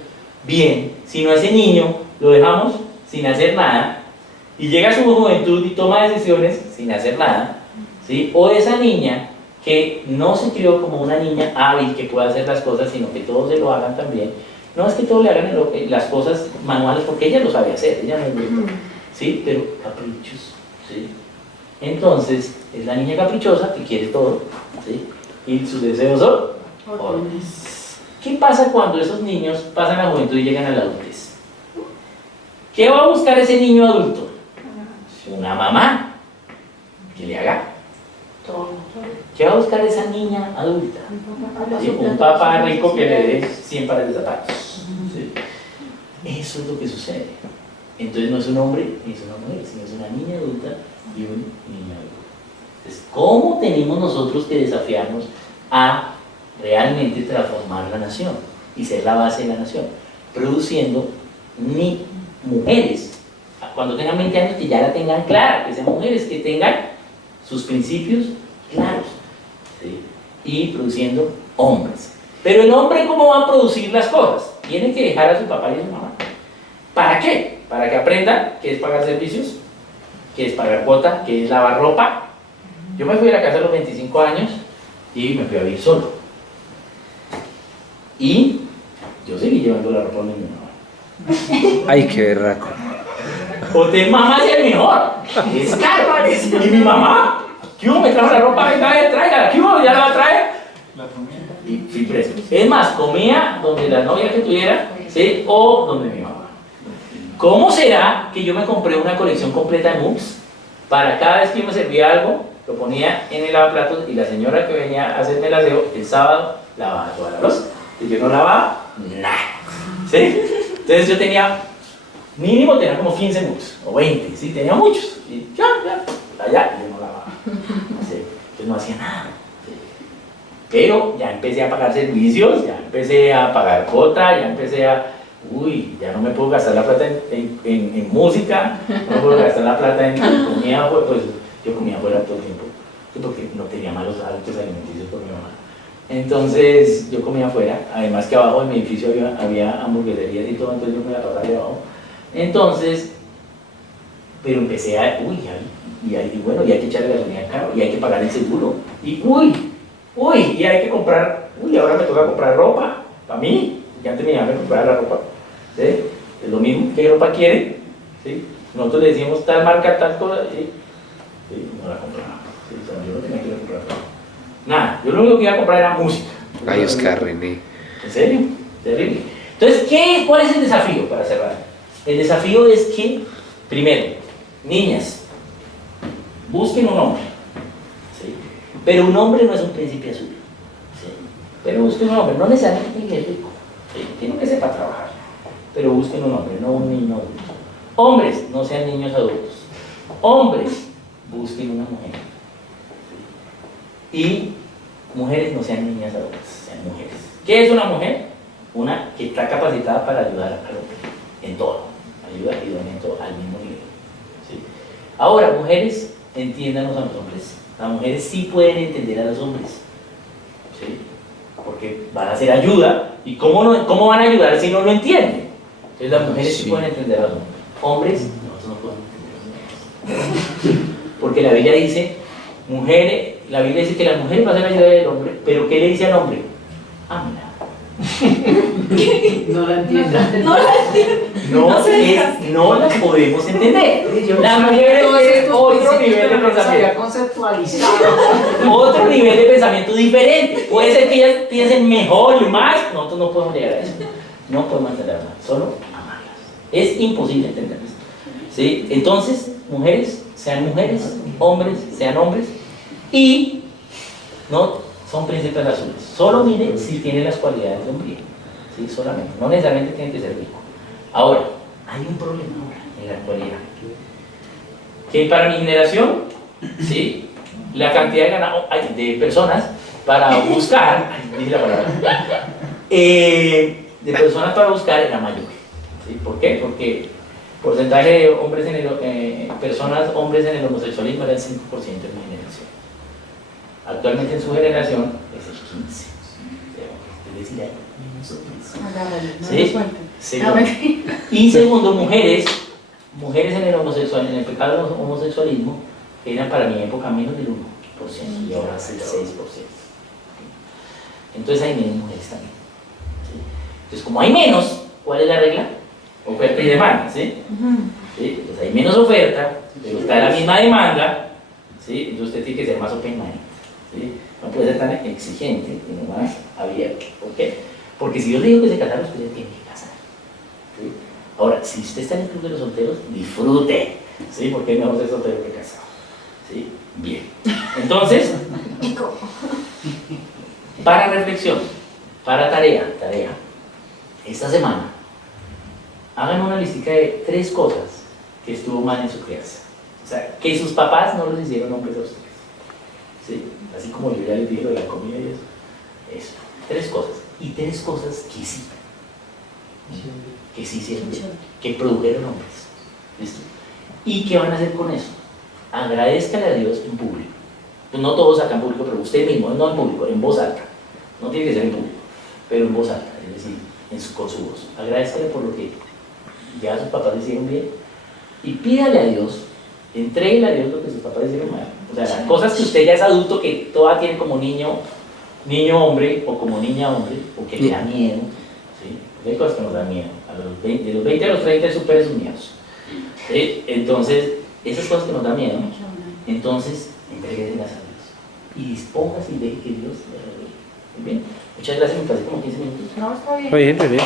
bien? Sino a ese niño lo dejamos sin hacer nada y llega a su juventud y toma decisiones sin hacer nada, ¿sí? O esa niña que no se crió como una niña hábil que pueda hacer las cosas, sino que todos se lo hagan también. No es que todos le hagan las cosas manuales porque ella lo sabe hacer, ella no es bruta, ¿sí? Pero caprichos, ¿sí? Entonces, es la niña caprichosa que quiere todo, ¿sí? Y sus deseos son órdenes. ¿Qué pasa cuando esos niños pasan a la juventud y llegan a la adultez? ¿Qué va a buscar ese niño adulto? Una mamá que le haga todo. ¿Qué va a buscar esa niña adulta? ¿Sí? Un papá rico que le dé 100 pares de zapatos. ¿Sí? Eso es lo que sucede. Entonces no es un hombre ni es una mujer, sino es una niña adulta y un niño adulto. Entonces, ¿cómo tenemos nosotros que desafiarnos a realmente transformar la nación y ser la base de la nación? Produciendo ni mujeres, cuando tengan 20 años, que ya la tengan clara, que sean mujeres que tengan sus principios claros, ¿sí? Y produciendo hombres. Pero el hombre, ¿cómo va a producir las cosas? Tiene que dejar a su papá y a su mamá. ¿Para qué? Para que aprendan qué es pagar servicios, qué es pagar cuota, qué es lavar ropa. Yo me fui a la casa a los 25 años y me fui a vivir solo. Y yo seguí llevando la ropa donde mi mamá. Ay, qué berraco. Hotel mamá es el mejor. Es caro. Y mi mamá, ¿qué hubo? Me trajo la ropa, venga, tráigala. ¿Qué hubo? ¿Ya la va a traer? Y fui preso. Es más, comía donde la novia que tuviera, ¿sí? O donde mi mamá. ¿Cómo será que yo me compré una colección completa de mugs? Para cada vez que yo me servía algo, lo ponía en el lavaplatos y la señora que venía a hacerme el aseo el sábado lavaba toda la loza. Y yo no lavaba nada. ¿Sí? Entonces yo tenía, mínimo tenía como 15 mugs, o 20, ¿sí? Tenía muchos. Y ya, allá, y yo no lavaba. ¿Sí? Entonces no hacía nada. ¿Sí? Pero ya empecé a pagar servicios, ya empecé a pagar cuota, ya empecé a... ya no me puedo gastar la plata en música, no me puedo gastar la plata en comida, pues yo comía fuera todo el tiempo, porque no tenía malos hábitos alimenticios por mi mamá. Entonces yo comía afuera, además que abajo de mi edificio había hamburgueserías y todo, entonces yo me la pasaba de abajo. Entonces, pero empecé a, y bueno, y hay que echarle gasolina al carro, y hay que pagar el seguro, y y hay que comprar, ahora me toca comprar ropa, para mí, que antes mi mamá me compraba la ropa, ¿sí? Es lo mismo, ¿qué ropa quiere? ¿Sí? Nosotros le decíamos tal marca, tal cosa, ¿sí? Sí, no la compraba, ¿sí? O sea, yo no tenía que ir a comprar ropa. Nada, yo lo único que iba a comprar era música. Ay, Oscar René. ¿En serio? Terrible. Entonces, ¿cuál es el desafío para cerrar? El desafío es que, primero, niñas, busquen un hombre, ¿sí? Pero un hombre no es un príncipe azul, ¿sí? Pero busquen un hombre, no necesariamente tiene que ser rico, ¿sí? Tiene que ser para trabajar, pero busquen un hombre, no un niño adulto. Hombres, no sean niños adultos. Hombres, busquen una mujer. Y mujeres, no sean niñas adultas, sean mujeres. ¿Qué es una mujer? Una que está capacitada para ayudar al hombre en todo, ayuda y idóneo al mismo nivel, ¿sí? Ahora, mujeres, entiéndanos a los hombres. Las mujeres sí pueden entender a los hombres, ¿sí? Porque van a hacer ayuda, y ¿cómo van a ayudar si no lo entienden? Entonces las mujeres sí pueden entender a los hombres. Hombres, nosotros no podemos entender a los hombres. Porque la Biblia dice, la Biblia dice que las mujeres van a hacer ayuda del hombre, pero ¿qué le dice al hombre? Ámela. No la entiendo. No las podemos entender. Las mujeres es otro nivel de pensamiento. Otro nivel de pensamiento diferente. Puede ser que ellas piensen mejor y más. Nosotros no podemos llegar a eso. No podemos entenderlas, solo amarlas. Es imposible entenderlas, ¿sí? Entonces, mujeres, hombres, sean hombres, y no son príncipes azules. Solo miren si tienen las cualidades de hombre, ¿sí? Solamente, no necesariamente tienen que ser rico. Ahora, hay un problema ahora en la actualidad, que para mi generación, ¿sí? La cantidad de personas para buscar, dice la palabra, de personas para buscar era mayor, ¿sí? ¿Por qué? Porque porcentaje de hombres hombres en el homosexualismo era el 5% en mi generación. Actualmente en su generación es el 15%. Es decir, hay menos hombres. ¿Sí? Y segundo, mujeres en el pecado del homosexualismo eran para mi época menos del 1% y ahora es el 6%. Entonces hay menos mujeres también, ¿sí? Entonces, como hay menos, ¿cuál es la regla? Oferta y demanda, ¿sí? ¿Sí? Entonces hay menos oferta, pero está la misma demanda, ¿sí? Entonces usted tiene que ser más open mind, ¿sí? No puede ser tan exigente, sino más abierto. ¿Por qué? Porque si yo le digo que se casara, usted ya tiene que casar, ¿sí? Ahora, si usted está en el club de los solteros, disfrute, ¿sí? Porque es mejor ser soltero que casado, ¿sí? Bien. Entonces, para reflexión, para tarea, esta semana, hagan una listica de 3 cosas que estuvo mal en su crianza. O sea, que sus papás no los hicieron hombres a ustedes, ¿sí? Así como yo ya les dije de la comida y eso. 3 cosas. Y 3 cosas que sí. Que sí hicieron bien, que produjeron hombres. ¿Listo? ¿Y qué van a hacer con eso? Agradezcale a Dios en público. Pues no todos acá en público, pero usted mismo, no en público, en voz alta. No tiene que ser en público, pero en voz alta, es decir, con su voz. Agradezcale por lo que ya sus papás le hicieron bien y pídale a Dios, entréguele a Dios lo que sus papás le hicieron mal. O sea, las cosas que usted ya es adulto, que toda tiene como niño hombre o como niña hombre, o que le da miedo, ¿sí? Porque hay cosas que nos dan miedo. De los 20 a los 30 supera sus miedos, ¿sí? Entonces, esas cosas que nos dan miedo, entonces, entréguelas a Dios y dispóngase y deje que Dios le revele. Muy bien, muchas gracias, me parece como 15 minutos. No, está bien. Muy bien, muy bien.